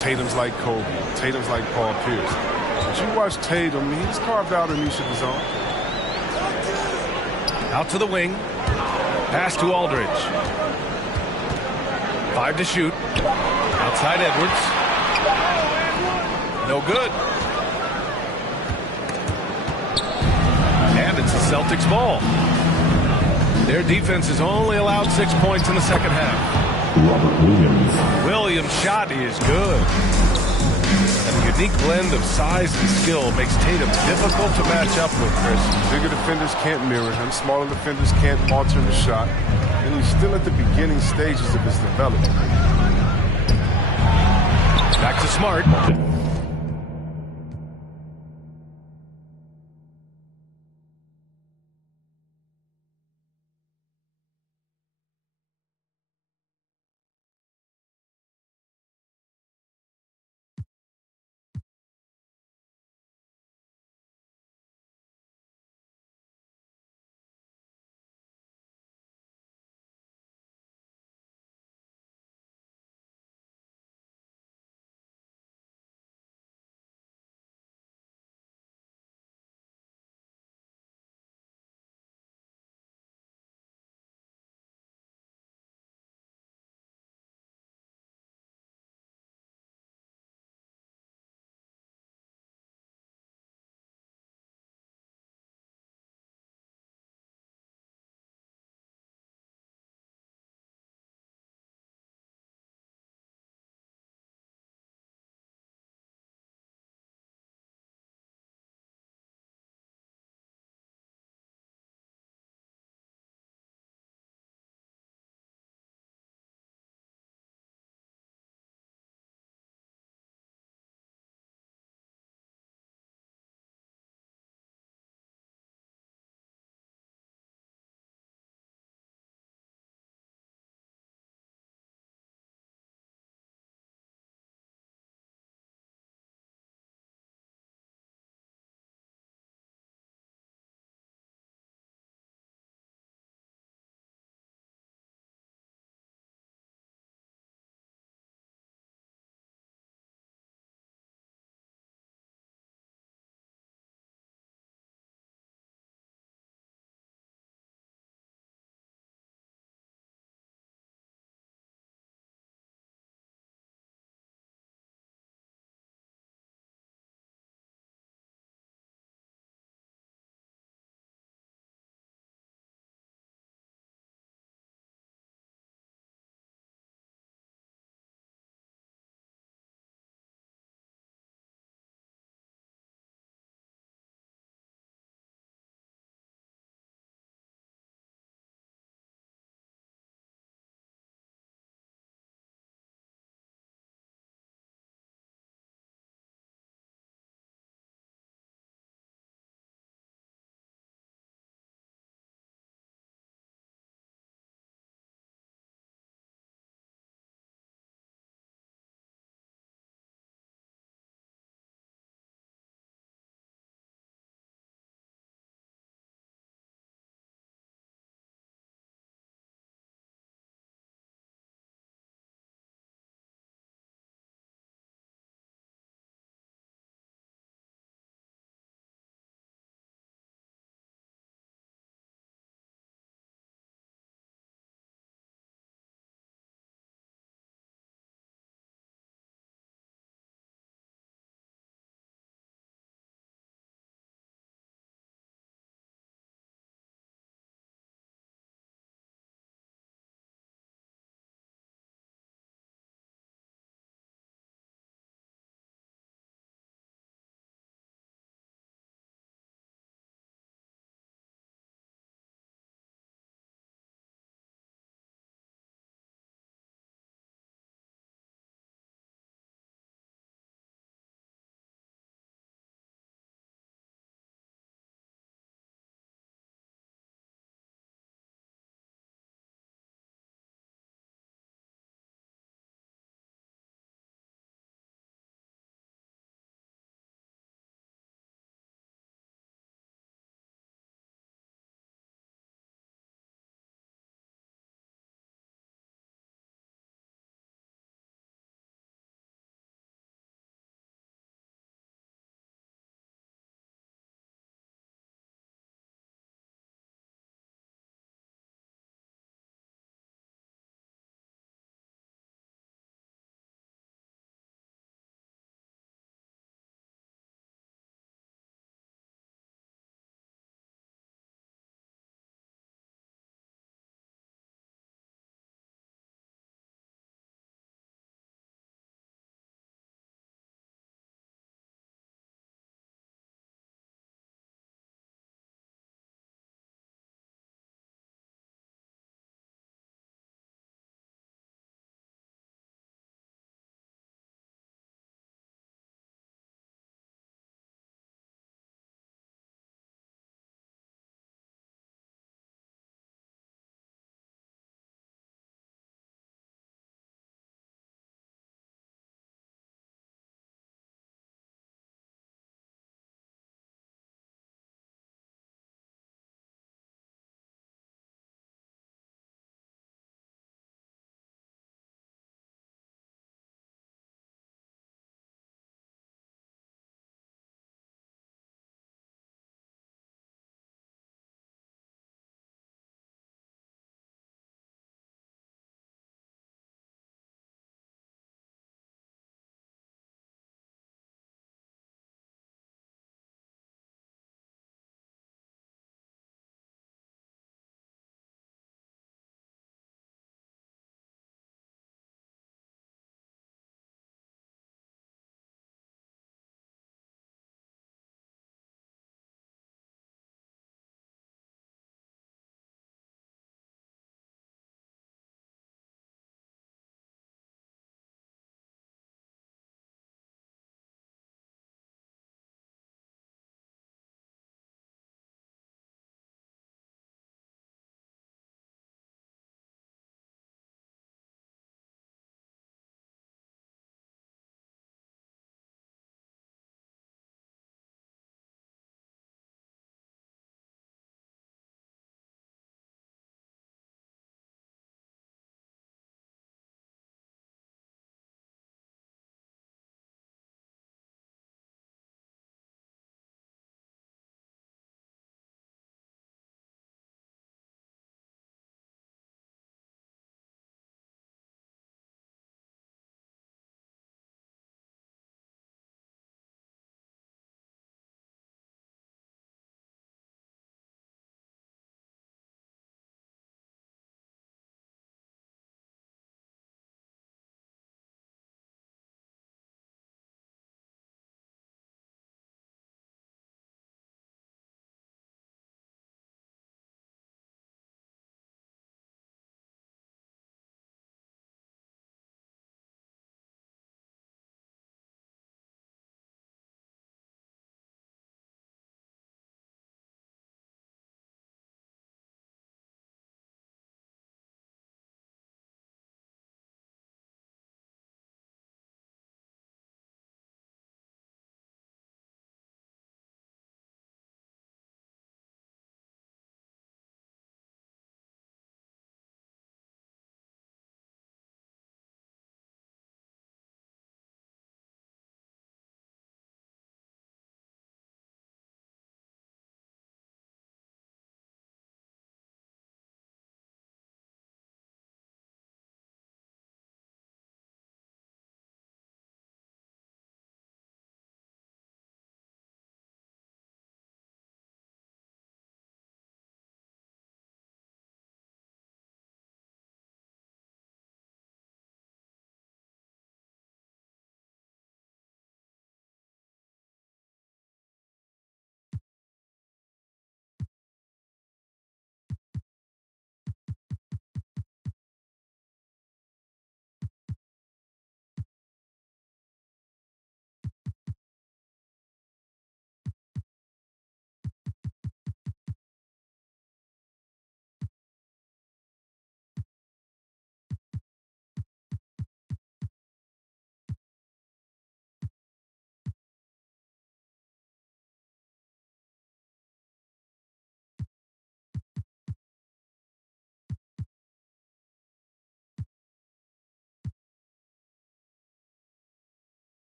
Tatum's like Kobe. Tatum's like Paul Pierce. But you watch Tatum, he's carved out a niche of his own. Out to the wing. Pass to Aldridge. 5 to shoot. Outside Edwards. No good. And it's the Celtics ball. Their defense has only allowed 6 points in the second half. Robert Williams. Williams' shot is good. And the unique blend of size and skill makes Tatum difficult to match up with, Chris. Bigger defenders can't mirror him. Smaller defenders can't alter the shot. And he's still at the beginning stages of his development. Back to Smart.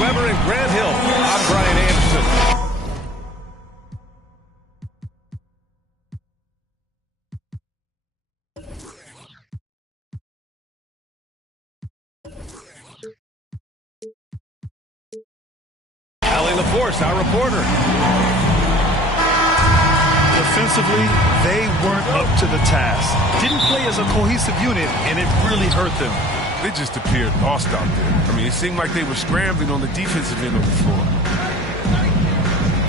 Weber and Grant Hill. I'm Brian Anderson. Allie LaForce, our reporter. Defensively, they weren't up to the task. Didn't play as a cohesive unit, and it really hurt them. They just appeared lost out there. I mean, it seemed like they were scrambling on the defensive end of the floor.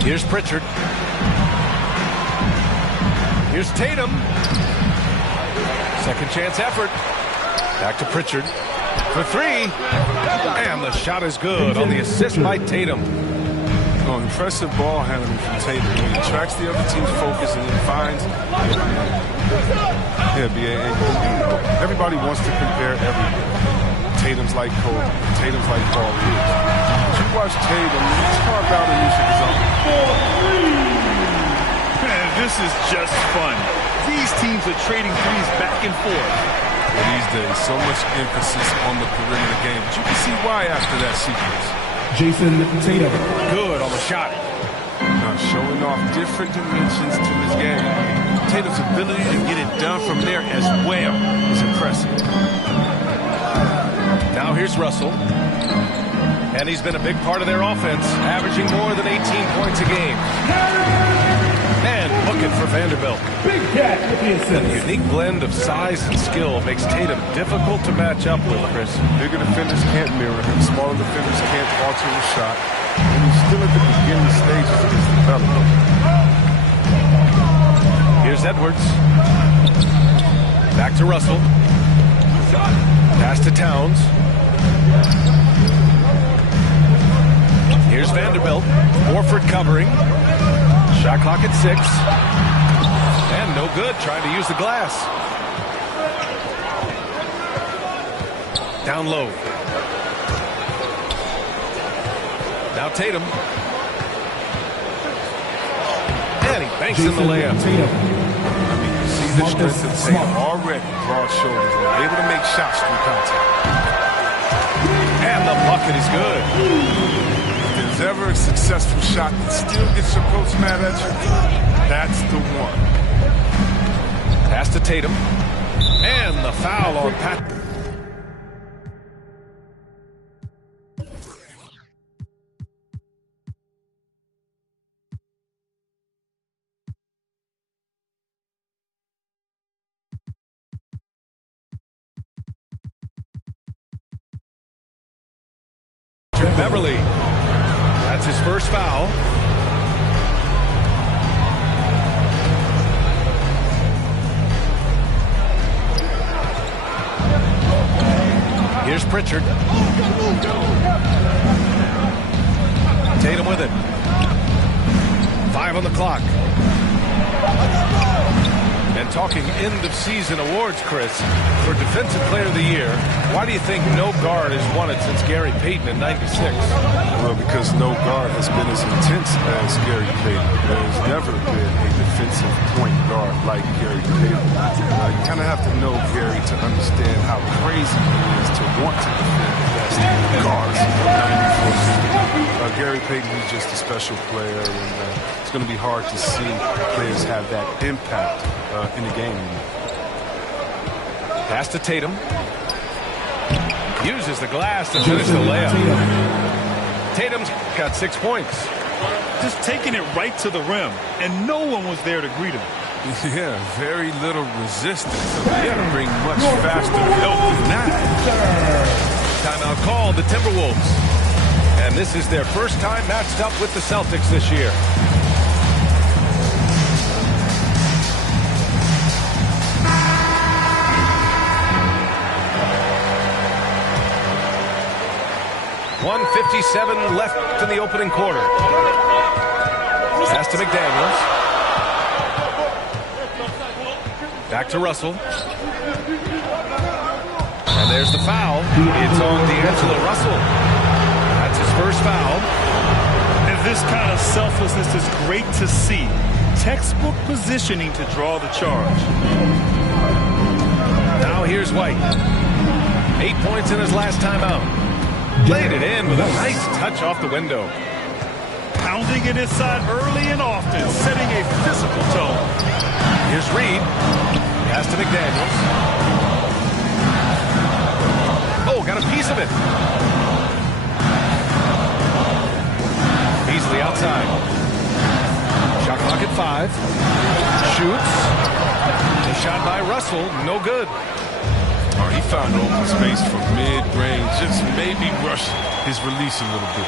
Here's Pritchard. Here's Tatum. Second chance effort. Back to Pritchard for three. And the shot is good on the assist by Tatum. Oh, impressive ball handling from Tatum. He attracts the other team's focus and then finds. Yeah, B.A. Everybody wants to compare everything. Tatum's like Kobe. Tatum's like Paul Pierce. But you watch Tatum, he's carved out a niche of his own. Man, this is just fun. These teams are trading threes back and forth. These days, so much emphasis on the perimeter game. But you can see why after that sequence. Jason Tatum. Good on the shot. Now showing off different dimensions to his game. Tatum's ability to get it done from there as well is impressive. Now here's Russell. And he's been a big part of their offense, averaging more than 18 points a game. And looking for Vanderbilt. Big Cat with the assist. The unique blend of size and skill makes Tatum difficult to match up with, Chris. Bigger defenders can't mirror him. Smaller defenders can't alter his shot. And he's still at the beginning stages of his development. Here's Edwards. Back to Russell. Pass to Towns. Here's Vanderbilt. Horford covering. Shot clock at 6. And no good, trying to use the glass. Down low. Now Tatum. And he banks in the layup. I mean, you see the strength of Tatum already. Broad shoulders. And able to make shots through contact. And the bucket is good. If there's ever a successful shot that still gets your coach mad at you, that's the one. Pass to Tatum. And the foul on Pat. Beverly. That's his first foul. Here's Pritchard. Tatum with it. 5 on the clock. And talking end-of-season awards, Chris, for Defensive Player of the Year, why do you think no guard has won it since Gary Payton in '96? Well, because no guard has been as intense as Gary Payton. There's never been a defensive point guard like Gary Payton. You kind of have to know Gary to understand how crazy it is to want to defend the best guards. Gary Payton, he's just a special player, and it's going to be hard to see players have that impact in the game. Pass to Tatum. Uses the glass to finish the layup. Tatum's got 6 points. Just taking it right to the rim, and no one was there to greet him. Yeah, very little resistance. So you got to bring much faster help than that. Timeout called the Timberwolves. And this is their first time matched up with the Celtics this year. .157 left in the opening quarter. Pass to McDaniels. Back to Russell. And there's the foul. It's on D'Angelo Russell. That's his first foul. And this kind of selflessness is great to see. Textbook positioning to draw the charge. Now here's White. 8 points in his last time out. Laid it in with a nice touch off the window. Pounding it inside early and often, setting a physical tone. Here's Reed. Pass to McDaniels. Oh, got a piece of it. Beasley outside. Shot clock at 5. Shoots. The shot by Russell, no good. Oh, he found open space from mid-range. Just maybe rush his release a little bit.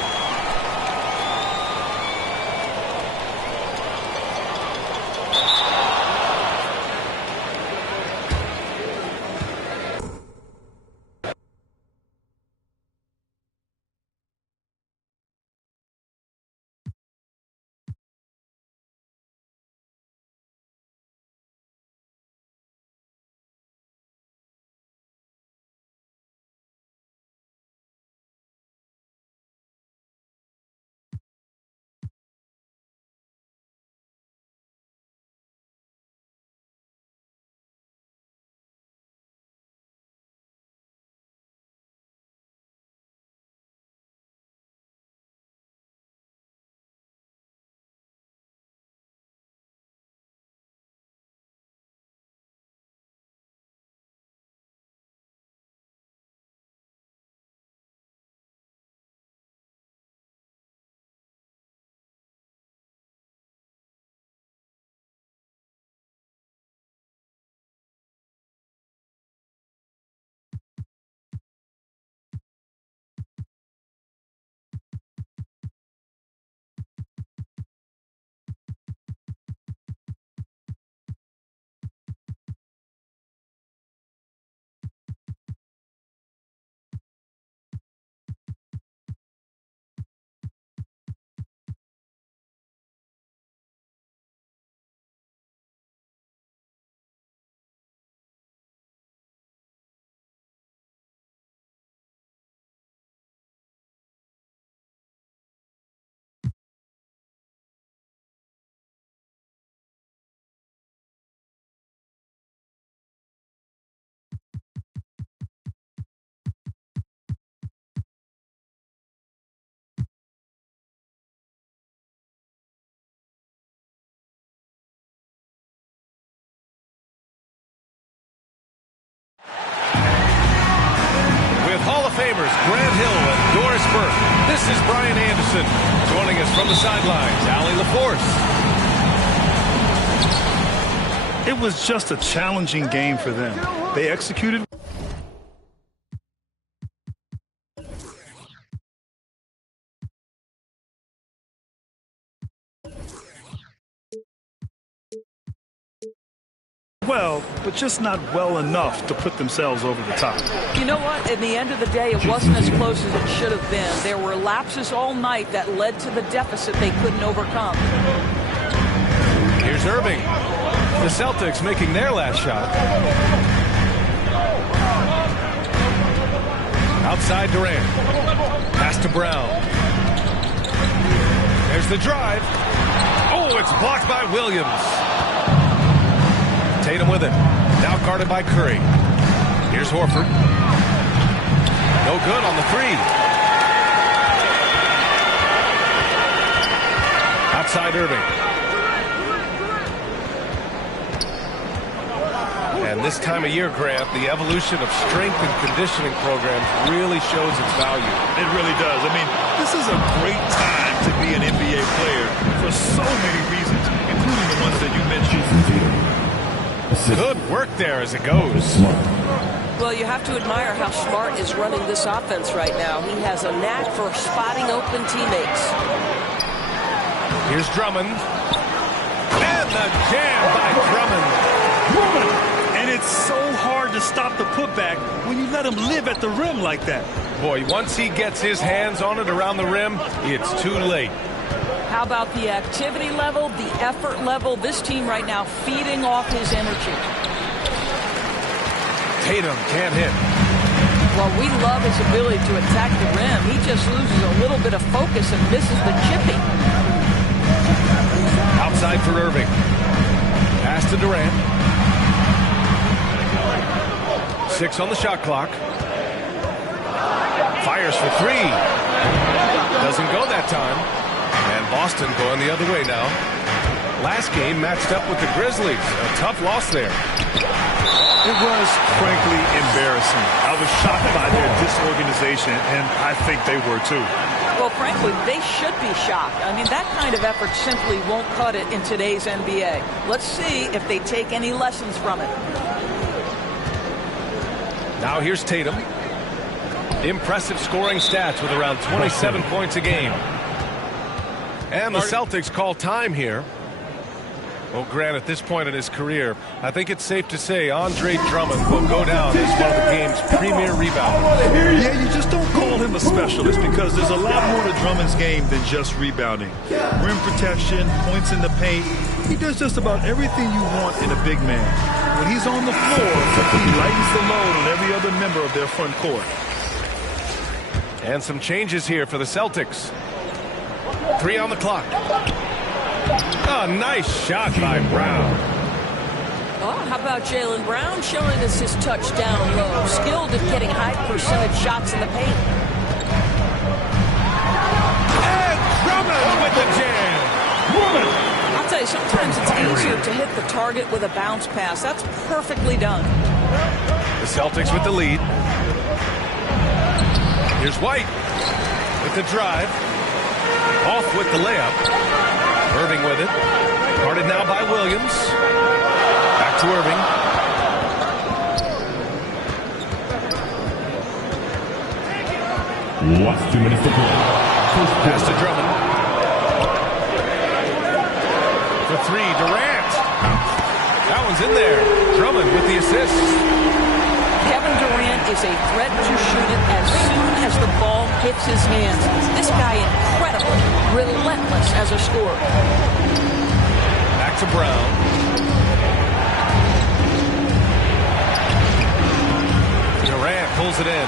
Hall of Famers Grant Hill and Doris Burke. This is Brian Anderson. Joining us from the sidelines, Allie LaForce. It was just a challenging game for them. They executed. Well, but just not well enough to put themselves over the top. You know what? In the end of the day, it wasn't as close as it should have been. There were lapses all night that led to the deficit they couldn't overcome. Here's Irving. The Celtics making their last shot. Outside Durant. Pass to Brown. There's the drive. Oh, it's blocked by Williams. Tatum with it. Now guarded by Curry. Here's Horford. No good on the 3. Outside Irving. And this time of year, Grant, the evolution of strength and conditioning programs really shows its value. It really does. I mean, this is a great time to be an NBA player for so many reasons, including the ones that you mentioned. Good work there as it goes. Well, you have to admire how Smart is running this offense right now. He has a knack for spotting open teammates. Here's Drummond. And the jam by Drummond. And it's so hard to stop the putback when you let him live at the rim like that. Boy, once he gets his hands on it around the rim, it's too late. How about the activity level, the effort level? This team right now feeding off his energy. Tatum can't hit. Well, we love his ability to attack the rim. He just loses a little bit of focus and misses the chipping. Outside for Irving. Pass to Durant. 6 on the shot clock. 5 Fires for three. Doesn't go that time. And Boston going the other way now. Last game matched up with the Grizzlies. A tough loss there. It was, frankly, embarrassing. I was shocked by their disorganization, and I think they were too. Well, frankly, they should be shocked. I mean, that kind of effort simply won't cut it in today's NBA. Let's see if they take any lessons from it. Now here's Tatum. Impressive scoring stats with around 27 points a game. And the Celtics call time here. Well, Grant, at this point in his career, I think it's safe to say Andre Drummond will go down as one of the game's premier rebounders. Yeah, you just don't call him a specialist because there's a lot more to Drummond's game than just rebounding. Rim protection, points in the paint. He does just about everything you want in a big man. When he's on the floor, he lightens the load on every other member of their front court. And some changes here for the Celtics. 3 on the clock. Oh, nice shot by Brown. Oh, how about Jaylen Brown showing us his touchdown low? Skilled at getting high percentage shots in the paint. And Drummond with the jam. I'll tell you, sometimes it's easier to hit the target with a bounce pass. That's perfectly done. The Celtics with the lead. Here's White with the drive. Off with the layup. Irving with it. Guarded now by Williams. Back to Irving. Last 2 minutes to play. Pass to Drummond. For three, Durant. That one's in there. Drummond with the assist. Kevin Durant is a threat to shoot it as soon as the ball hits his hands. This guy incredible, relentless as a scorer. Back to Brown. Durant pulls it in.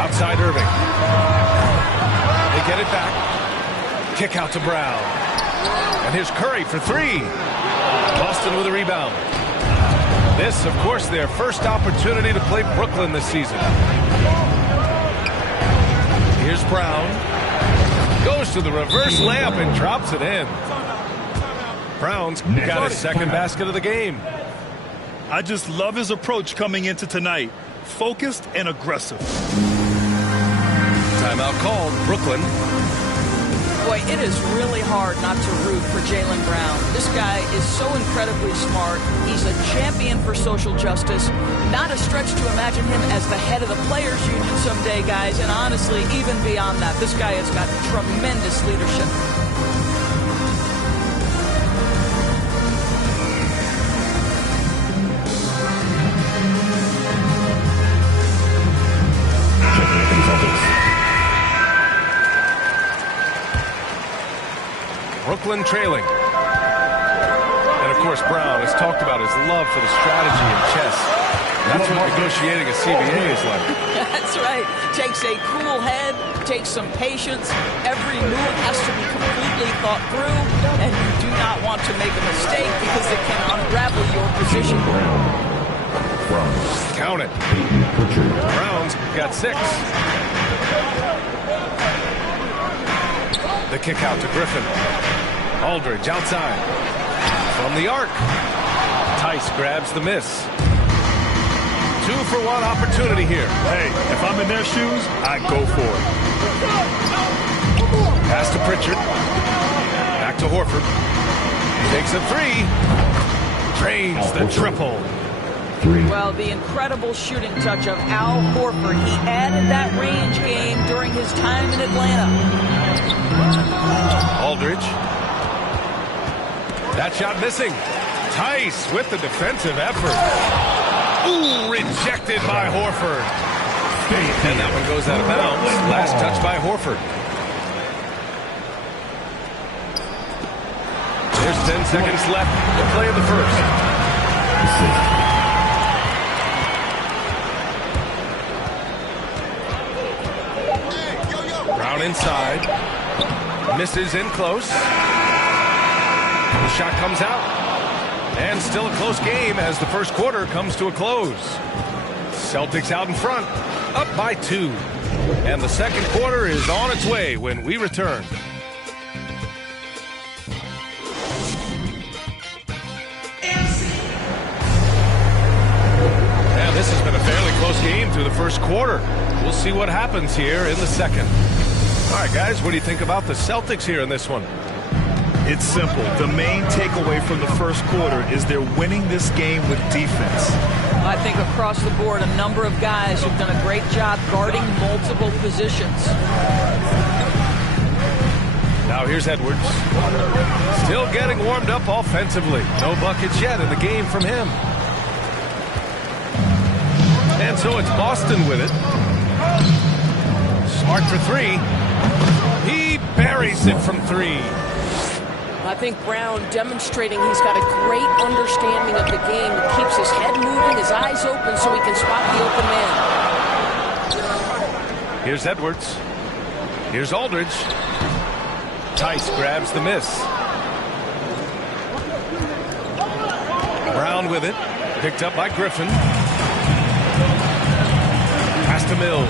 Outside Irving. They get it back. Kick out to Brown. And here's Curry for three. Boston with a rebound. This, of course, their first opportunity to play Brooklyn this season. Here's Brown. Goes to the reverse layup and drops it in. Brown's got his second basket of the game. I just love his approach coming into tonight. Focused and aggressive. Timeout called. Brooklyn. Boy, it is really hard not to root for Jaylen Brown. This guy is so incredibly smart. He's a champion for social justice. Not a stretch to imagine him as the head of the Players Union someday, guys. And honestly, even beyond that, this guy has got tremendous leadership. Brooklyn trailing. And of course, Brown has talked about his love for the strategy in chess. That's what negotiating a CBA is like. That's right. Takes a cool head, takes some patience. Every move has to be completely thought through, and you do not want to make a mistake because it can unravel your position. Count it. Brown's got 6. The kick out to Griffin. Aldridge outside. From the arc. Tice grabs the miss. 2-for-1 opportunity here. Hey, if I'm in their shoes, I go for it. Pass to Pritchard. Back to Horford. Takes a 3. Drains the triple. Well, the incredible shooting touch of Al Horford. He added that range game during his time in Atlanta. Aldridge. That shot missing. Tice with the defensive effort. Ooh, rejected by Horford. And that one goes out of bounds. Last touch by Horford. There's 10 seconds left to play in the first. Brown inside. Misses in close. The shot comes out. And still a close game as the first quarter comes to a close. Celtics out in front, up by 2. And the second quarter is on its way when we return. And this has been a fairly close game through the first quarter. We'll see what happens here in the second. All right, guys, what do you think about the Celtics here in this one? It's simple. The main takeaway from the first quarter is they're winning this game with defense. I think across the board, a number of guys have done a great job guarding multiple positions. Now here's Edwards. Still getting warmed up offensively. No buckets yet in the game from him. And so it's Boston with it. Smart for 3. He buries it from 3. I think Brown demonstrating he's got a great understanding of the game. He keeps his head moving, his eyes open so he can spot the open man. Here's Edwards. Here's Aldridge. Tice grabs the miss. Brown with it. Picked up by Griffin. Pass to Mills.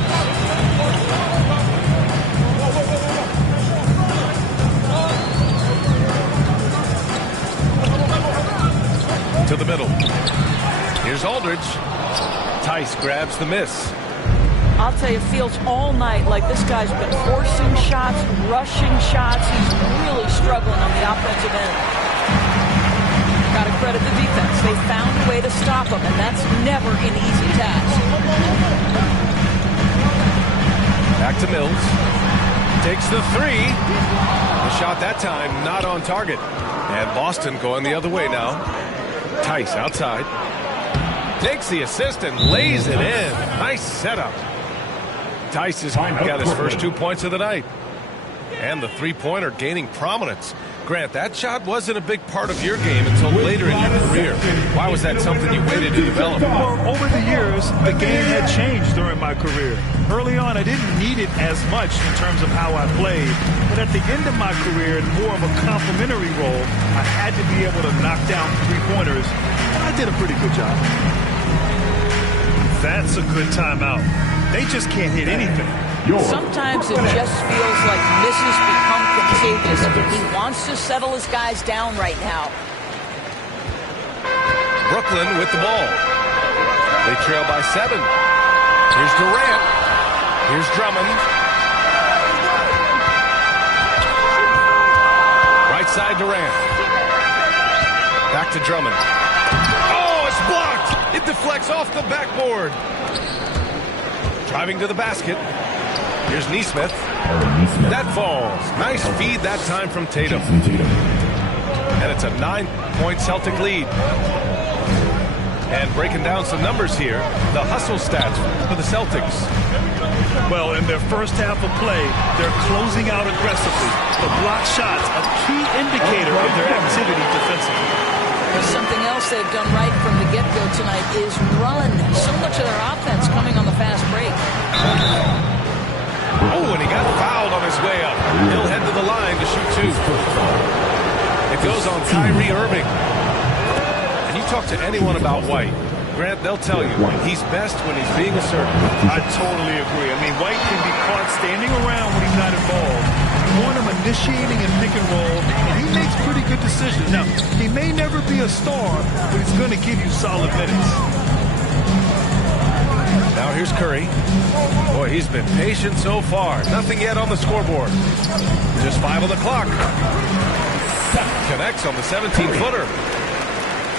To the middle. Here's Aldridge. Tice grabs the miss. I'll tell you, it feels all night like this guy's been forcing shots, rushing shots. He's really struggling on the offensive end. Got to credit the defense. They found a way to stop him, and that's never an easy task. Back to Mills. Takes the 3. The shot that time not on target. And Boston going the other way now. Tice outside. Takes the assist and lays it in. Nice setup. Tice has got his first 2 points of the night. And the three-pointer gaining prominence. Grant, that shot wasn't a big part of your game until later in your career. Why was that something you waited to develop? Well, over the years, the game had changed during my career. Early on, I didn't need it as much in terms of how I played. But at the end of my career, in more of a complementary role, I had to be able to knock down three-pointers. And I did a pretty good job. That's a good timeout. They just can't hit anything. Sometimes it just feels like misses become contagious. He wants to settle his guys down right now. Brooklyn with the ball. They trail by 7. Here's Durant. Here's Drummond. Right side Durant. Back to Drummond. Oh, it's blocked. It deflects off the backboard. Driving to the basket. Here's Neesmith. That falls. Nice feed that time from Tatum. And it's a 9-point Celtic lead. And breaking down some numbers here, the hustle stats for the Celtics. Well, in their first half of play, they're closing out aggressively. The block shots, a key indicator of their activity defensively. Something else they've done right from the get-go tonight is run. So much of their offense coming on the fast break. Oh, and he got fouled on his way up. He'll head to the line to shoot 2. It goes on Kyrie Irving. And you talk to anyone about White, Grant, they'll tell you he's best when he's being assertive. I totally agree. I mean, White can be caught standing around when he's not involved. You want him initiating and pick and roll, and he makes pretty good decisions. Now, he may never be a star, but he's going to give you solid minutes. Now here's Curry. Boy, he's been patient so far. Nothing yet on the scoreboard. Just 5 on the clock. Connects on the 17-footer.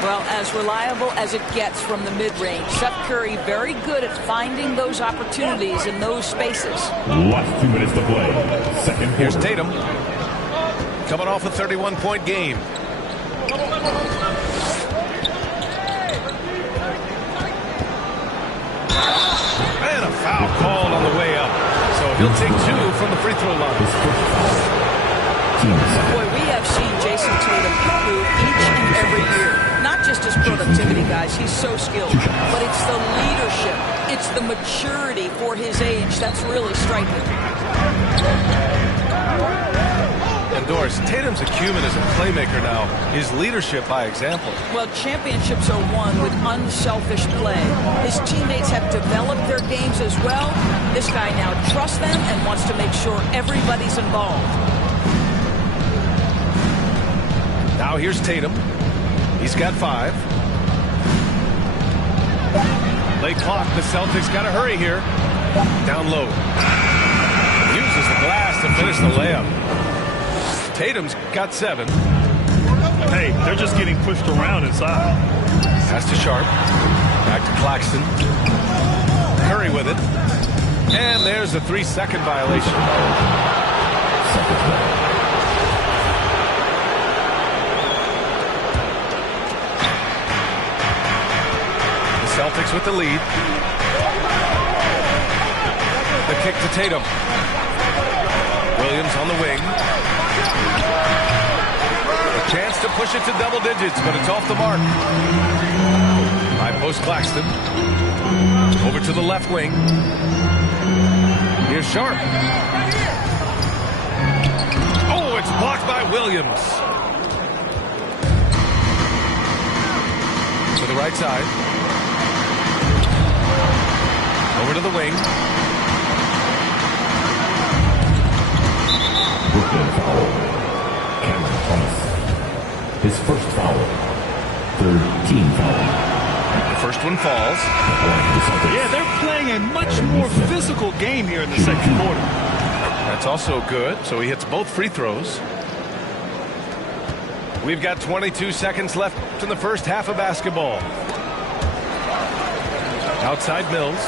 Well, as reliable as it gets from the mid-range. Seth Curry very good at finding those opportunities in those spaces. Last 2 minutes to play. Second quarter. Here's Tatum. Coming off a 31-point game. And a foul called on the way up. So he'll take 2 from the free throw line. Boy, we have seen Jason Tatum improve each and every year. Not just his productivity, guys. He's so skilled. But it's the leadership. It's the maturity for his age. That's really striking. And Doris, Tatum's acumen as a playmaker now is leadership by example. Well, championships are won with unselfish play. His teammates have developed their games as well. This guy now trusts them and wants to make sure everybody's involved. Now here's Tatum. He's got 5. Late clock. The Celtics got to hurry here. Down low. Uses the glass to finish the layup. Tatum's got 7. Hey, they're just getting pushed around inside. Pass to Sharp. Back to Claxton. Curry with it. And there's a 3-second violation. The Celtics with the lead. The kick to Tatum. Williams on the wing. A chance to push it to double digits, but it's off the mark. High post Claxton. Over to the left wing. Here's Sharp. Oh, it's blocked by Williams. To the right side. Over to the wing. Brooklyn foul. Cameron Thomas. His first foul. 3rd team foul. The first one falls. Yeah, they're playing a much more physical game here in the second quarter. That's also good, so he hits both free throws. We've got 22 seconds left in the first half of basketball. Outside Mills.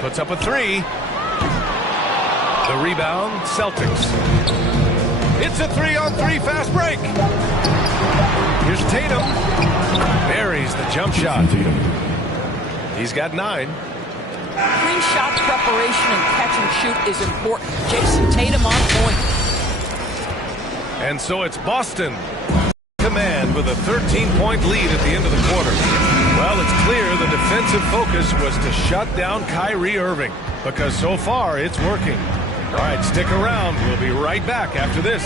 Puts up a 3. The rebound, Celtics. It's a 3-on-3 fast break. Here's Tatum. Buries the jump shot. He's got 9. Pre-shot preparation and catch and shoot is important. Jason Tatum on point. And so it's Boston. Command with a 13-point lead at the end of the quarter. Well, it's clear the defensive focus was to shut down Kyrie Irving, because so far it's working. All right, stick around. We'll be right back after this.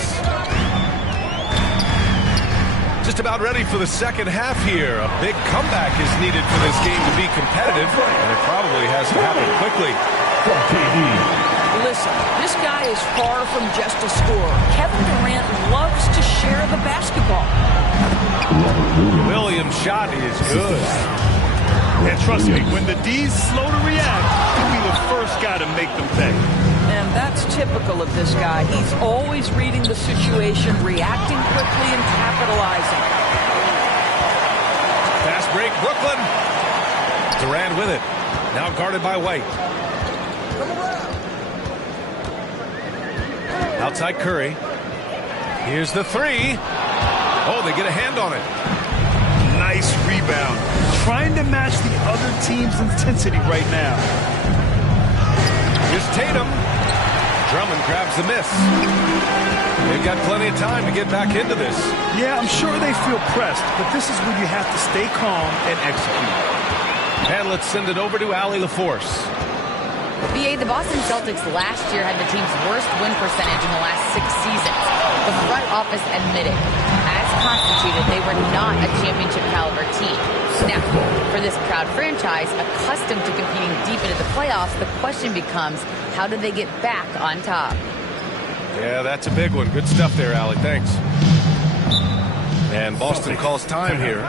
Just about ready for the second half here. A big comeback is needed for this game to be competitive, and it probably has to happen quickly. Listen, this guy is far from just a scorer. Kevin Durant loves to share the basketball. Williams' shot is good. And trust me, when the D's slow to react, he'll be the first guy to make them pay. And that's typical of this guy. He's always reading the situation, reacting quickly, and capitalizing. Fast break, Brooklyn. Durant with it. Now guarded by White. Outside Curry. Here's the 3. Oh, they get a hand on it. Nice rebound. Trying to match the other team's intensity right now. Here's Tatum. Drummond grabs the miss. They've got plenty of time to get back into this. Yeah, I'm sure they feel pressed, but this is where you have to stay calm and execute. And let's send it over to Allie LaForce. BA, the Boston Celtics last year had the team's worst win percentage in the last 6 seasons. The front office admitted, as constituted, they were not a championship caliber team. Now, for this proud franchise, accustomed to competing deep into the playoffs, the question becomes, how do they get back on top? Yeah, that's a big one. Good stuff there, Allie. Thanks. And Boston calls time here.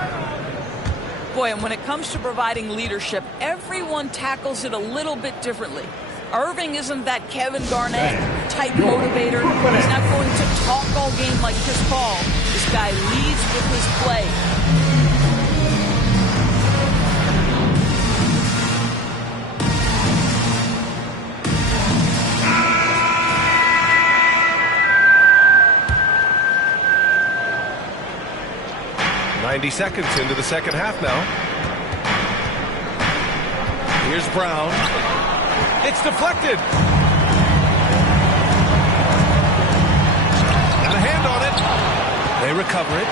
Boy, and when it comes to providing leadership, everyone tackles it a little bit differently. Irving isn't that Kevin Garnett type motivator. He's not going to talk all game like Chris Paul. This guy leads with his play. .90 seconds into the second half now. Here's Brown. It's deflected. Got a hand on it. They recover it.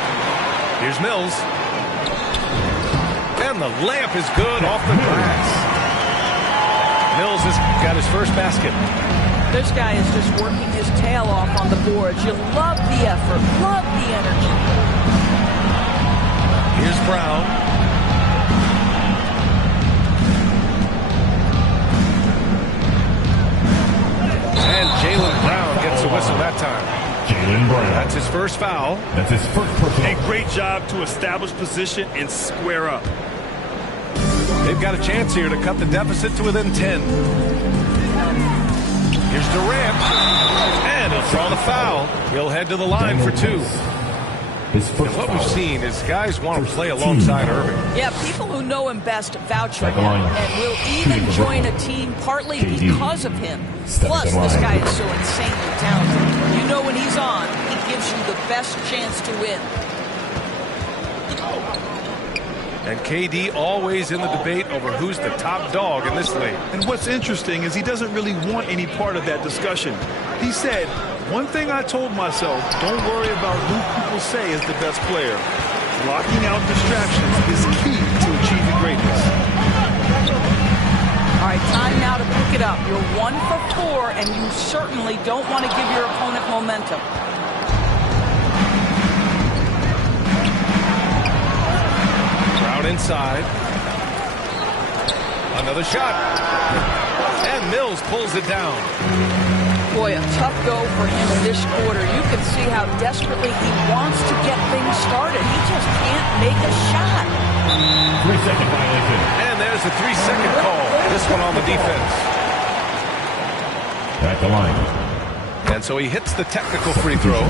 Here's Mills. And the layup is good off the glass. Mills has got his his first basket. This guy is just working his tail off on the boards. You love the effort, love the energy. Here's Brown. And Jaylen Brown gets a whistle that time. Jaylen Brown. That's his first foul. That's his first personal. A great job to establish position and square up. They've got a chance here to cut the deficit to within 10. Here's Durant. And he'll draw the foul. He'll head to the line for 2. And what we've seen is guys want to play alongside Irving. Yeah, people who know him best vouch for him and will even join a team partly because of him. Plus, this guy is so insanely talented. You know when he's on, he gives you the best chance to win. And KD always in the debate over who's the top dog in this league. And what's interesting is he doesn't really want any part of that discussion. He said, one thing I told myself, don't worry about who people say is the best player. Blocking out distractions is key to achieving greatness. All right, time now to pick it up. You're 1 for 4, and you certainly don't want to give your opponent momentum. Brown inside. Another shot. And Mills pulls it down. Boy, a tough go for him in this quarter. You can see how desperately he wants to get things started. He just can't make a shot. 3-second violation. And there's the 3-second call. This one on the defense. At the line. And so he hits the technical free throw.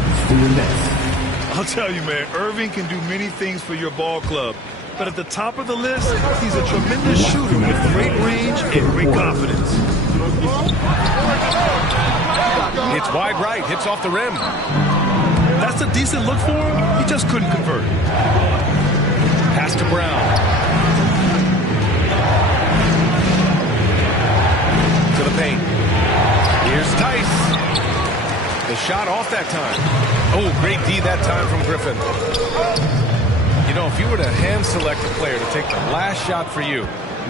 I'll tell you, man, Irving can do many things for your ball club. But at the top of the list, he's a tremendous shooter with great range and great confidence. It's wide right, hits off the rim. That's a decent look for him. He just couldn't convert. Pass to Brown. To the paint. Here's Tice. The shot off that time. Oh, great D that time from Griffin. You know, if you were to hand select a player to take the last shot for you,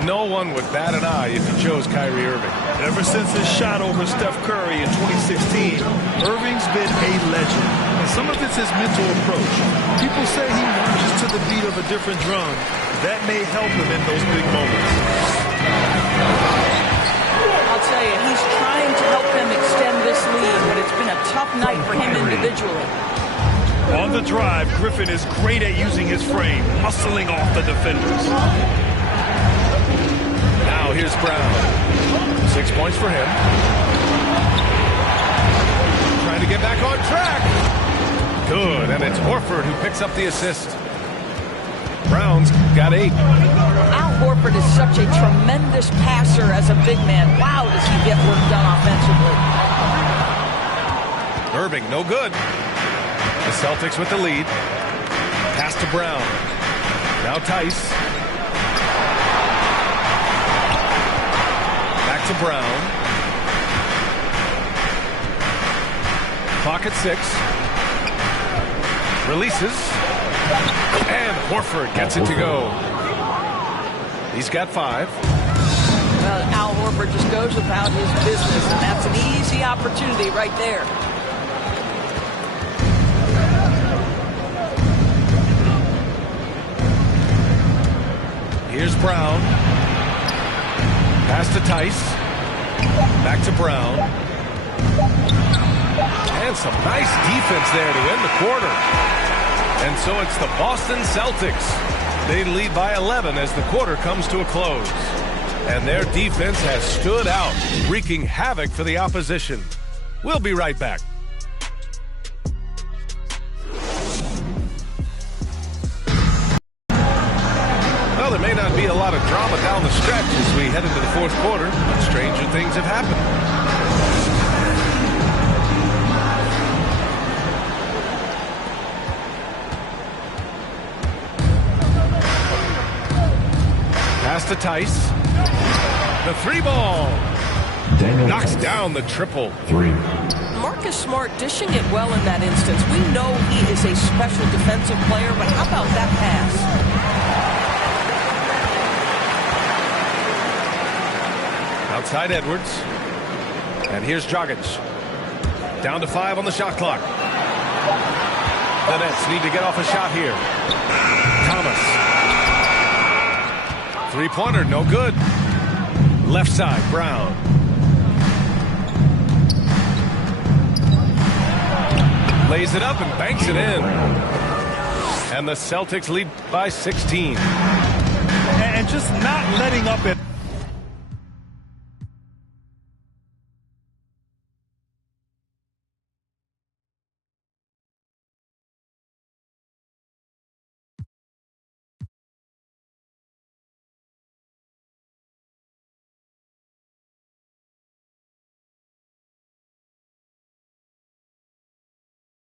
no one would bat an eye if you chose Kyrie Irving. Ever since his shot over Steph Curry in 2016, Irving's been a legend. And some of it's his mental approach. People say he marches to the beat of a different drum. That may help him in those big moments. I'll tell you, he's trying to help them extend this lead, but it's been a tough night for him individually. On the drive, Griffin is great at using his frame, muscling off the defenders. Now here's Brown. 6 points for him. Trying to get back on track. Good, and it's Horford who picks up the assist. Brown's got 8. Al Horford is such a tremendous passer as a big man. Wow, does he get work done offensively. Irving, no good. The Celtics with the lead. Pass to Brown. Now Tice. Back to Brown. Clock at 6. Releases. And Horford gets it to go. He's got 5. Well, Al Horford just goes about his business, and that's an easy opportunity right there. Here's Brown. Pass to Tice. Back to Brown. And some nice defense there to end the quarter. And so it's the Boston Celtics. They lead by 11 as the quarter comes to a close. And their defense has stood out, wreaking havoc for the opposition. We'll be right back. Well, there may not be a lot of drama down the stretch as we head into the fourth quarter, but stranger things have happened. Pass to Tice. The 3-ball. Knocks down the triple. 3. Marcus Smart dishing it well in that instance. We know he is a special defensive player, but how about that pass? Outside Edwards. And here's Dragic. Down to 5 on the shot clock. The Nets need to get off a shot here. Thomas. Three-pointer, no good. Left side, Brown. Lays it up and banks it in. And the Celtics lead by 16. And just not letting up at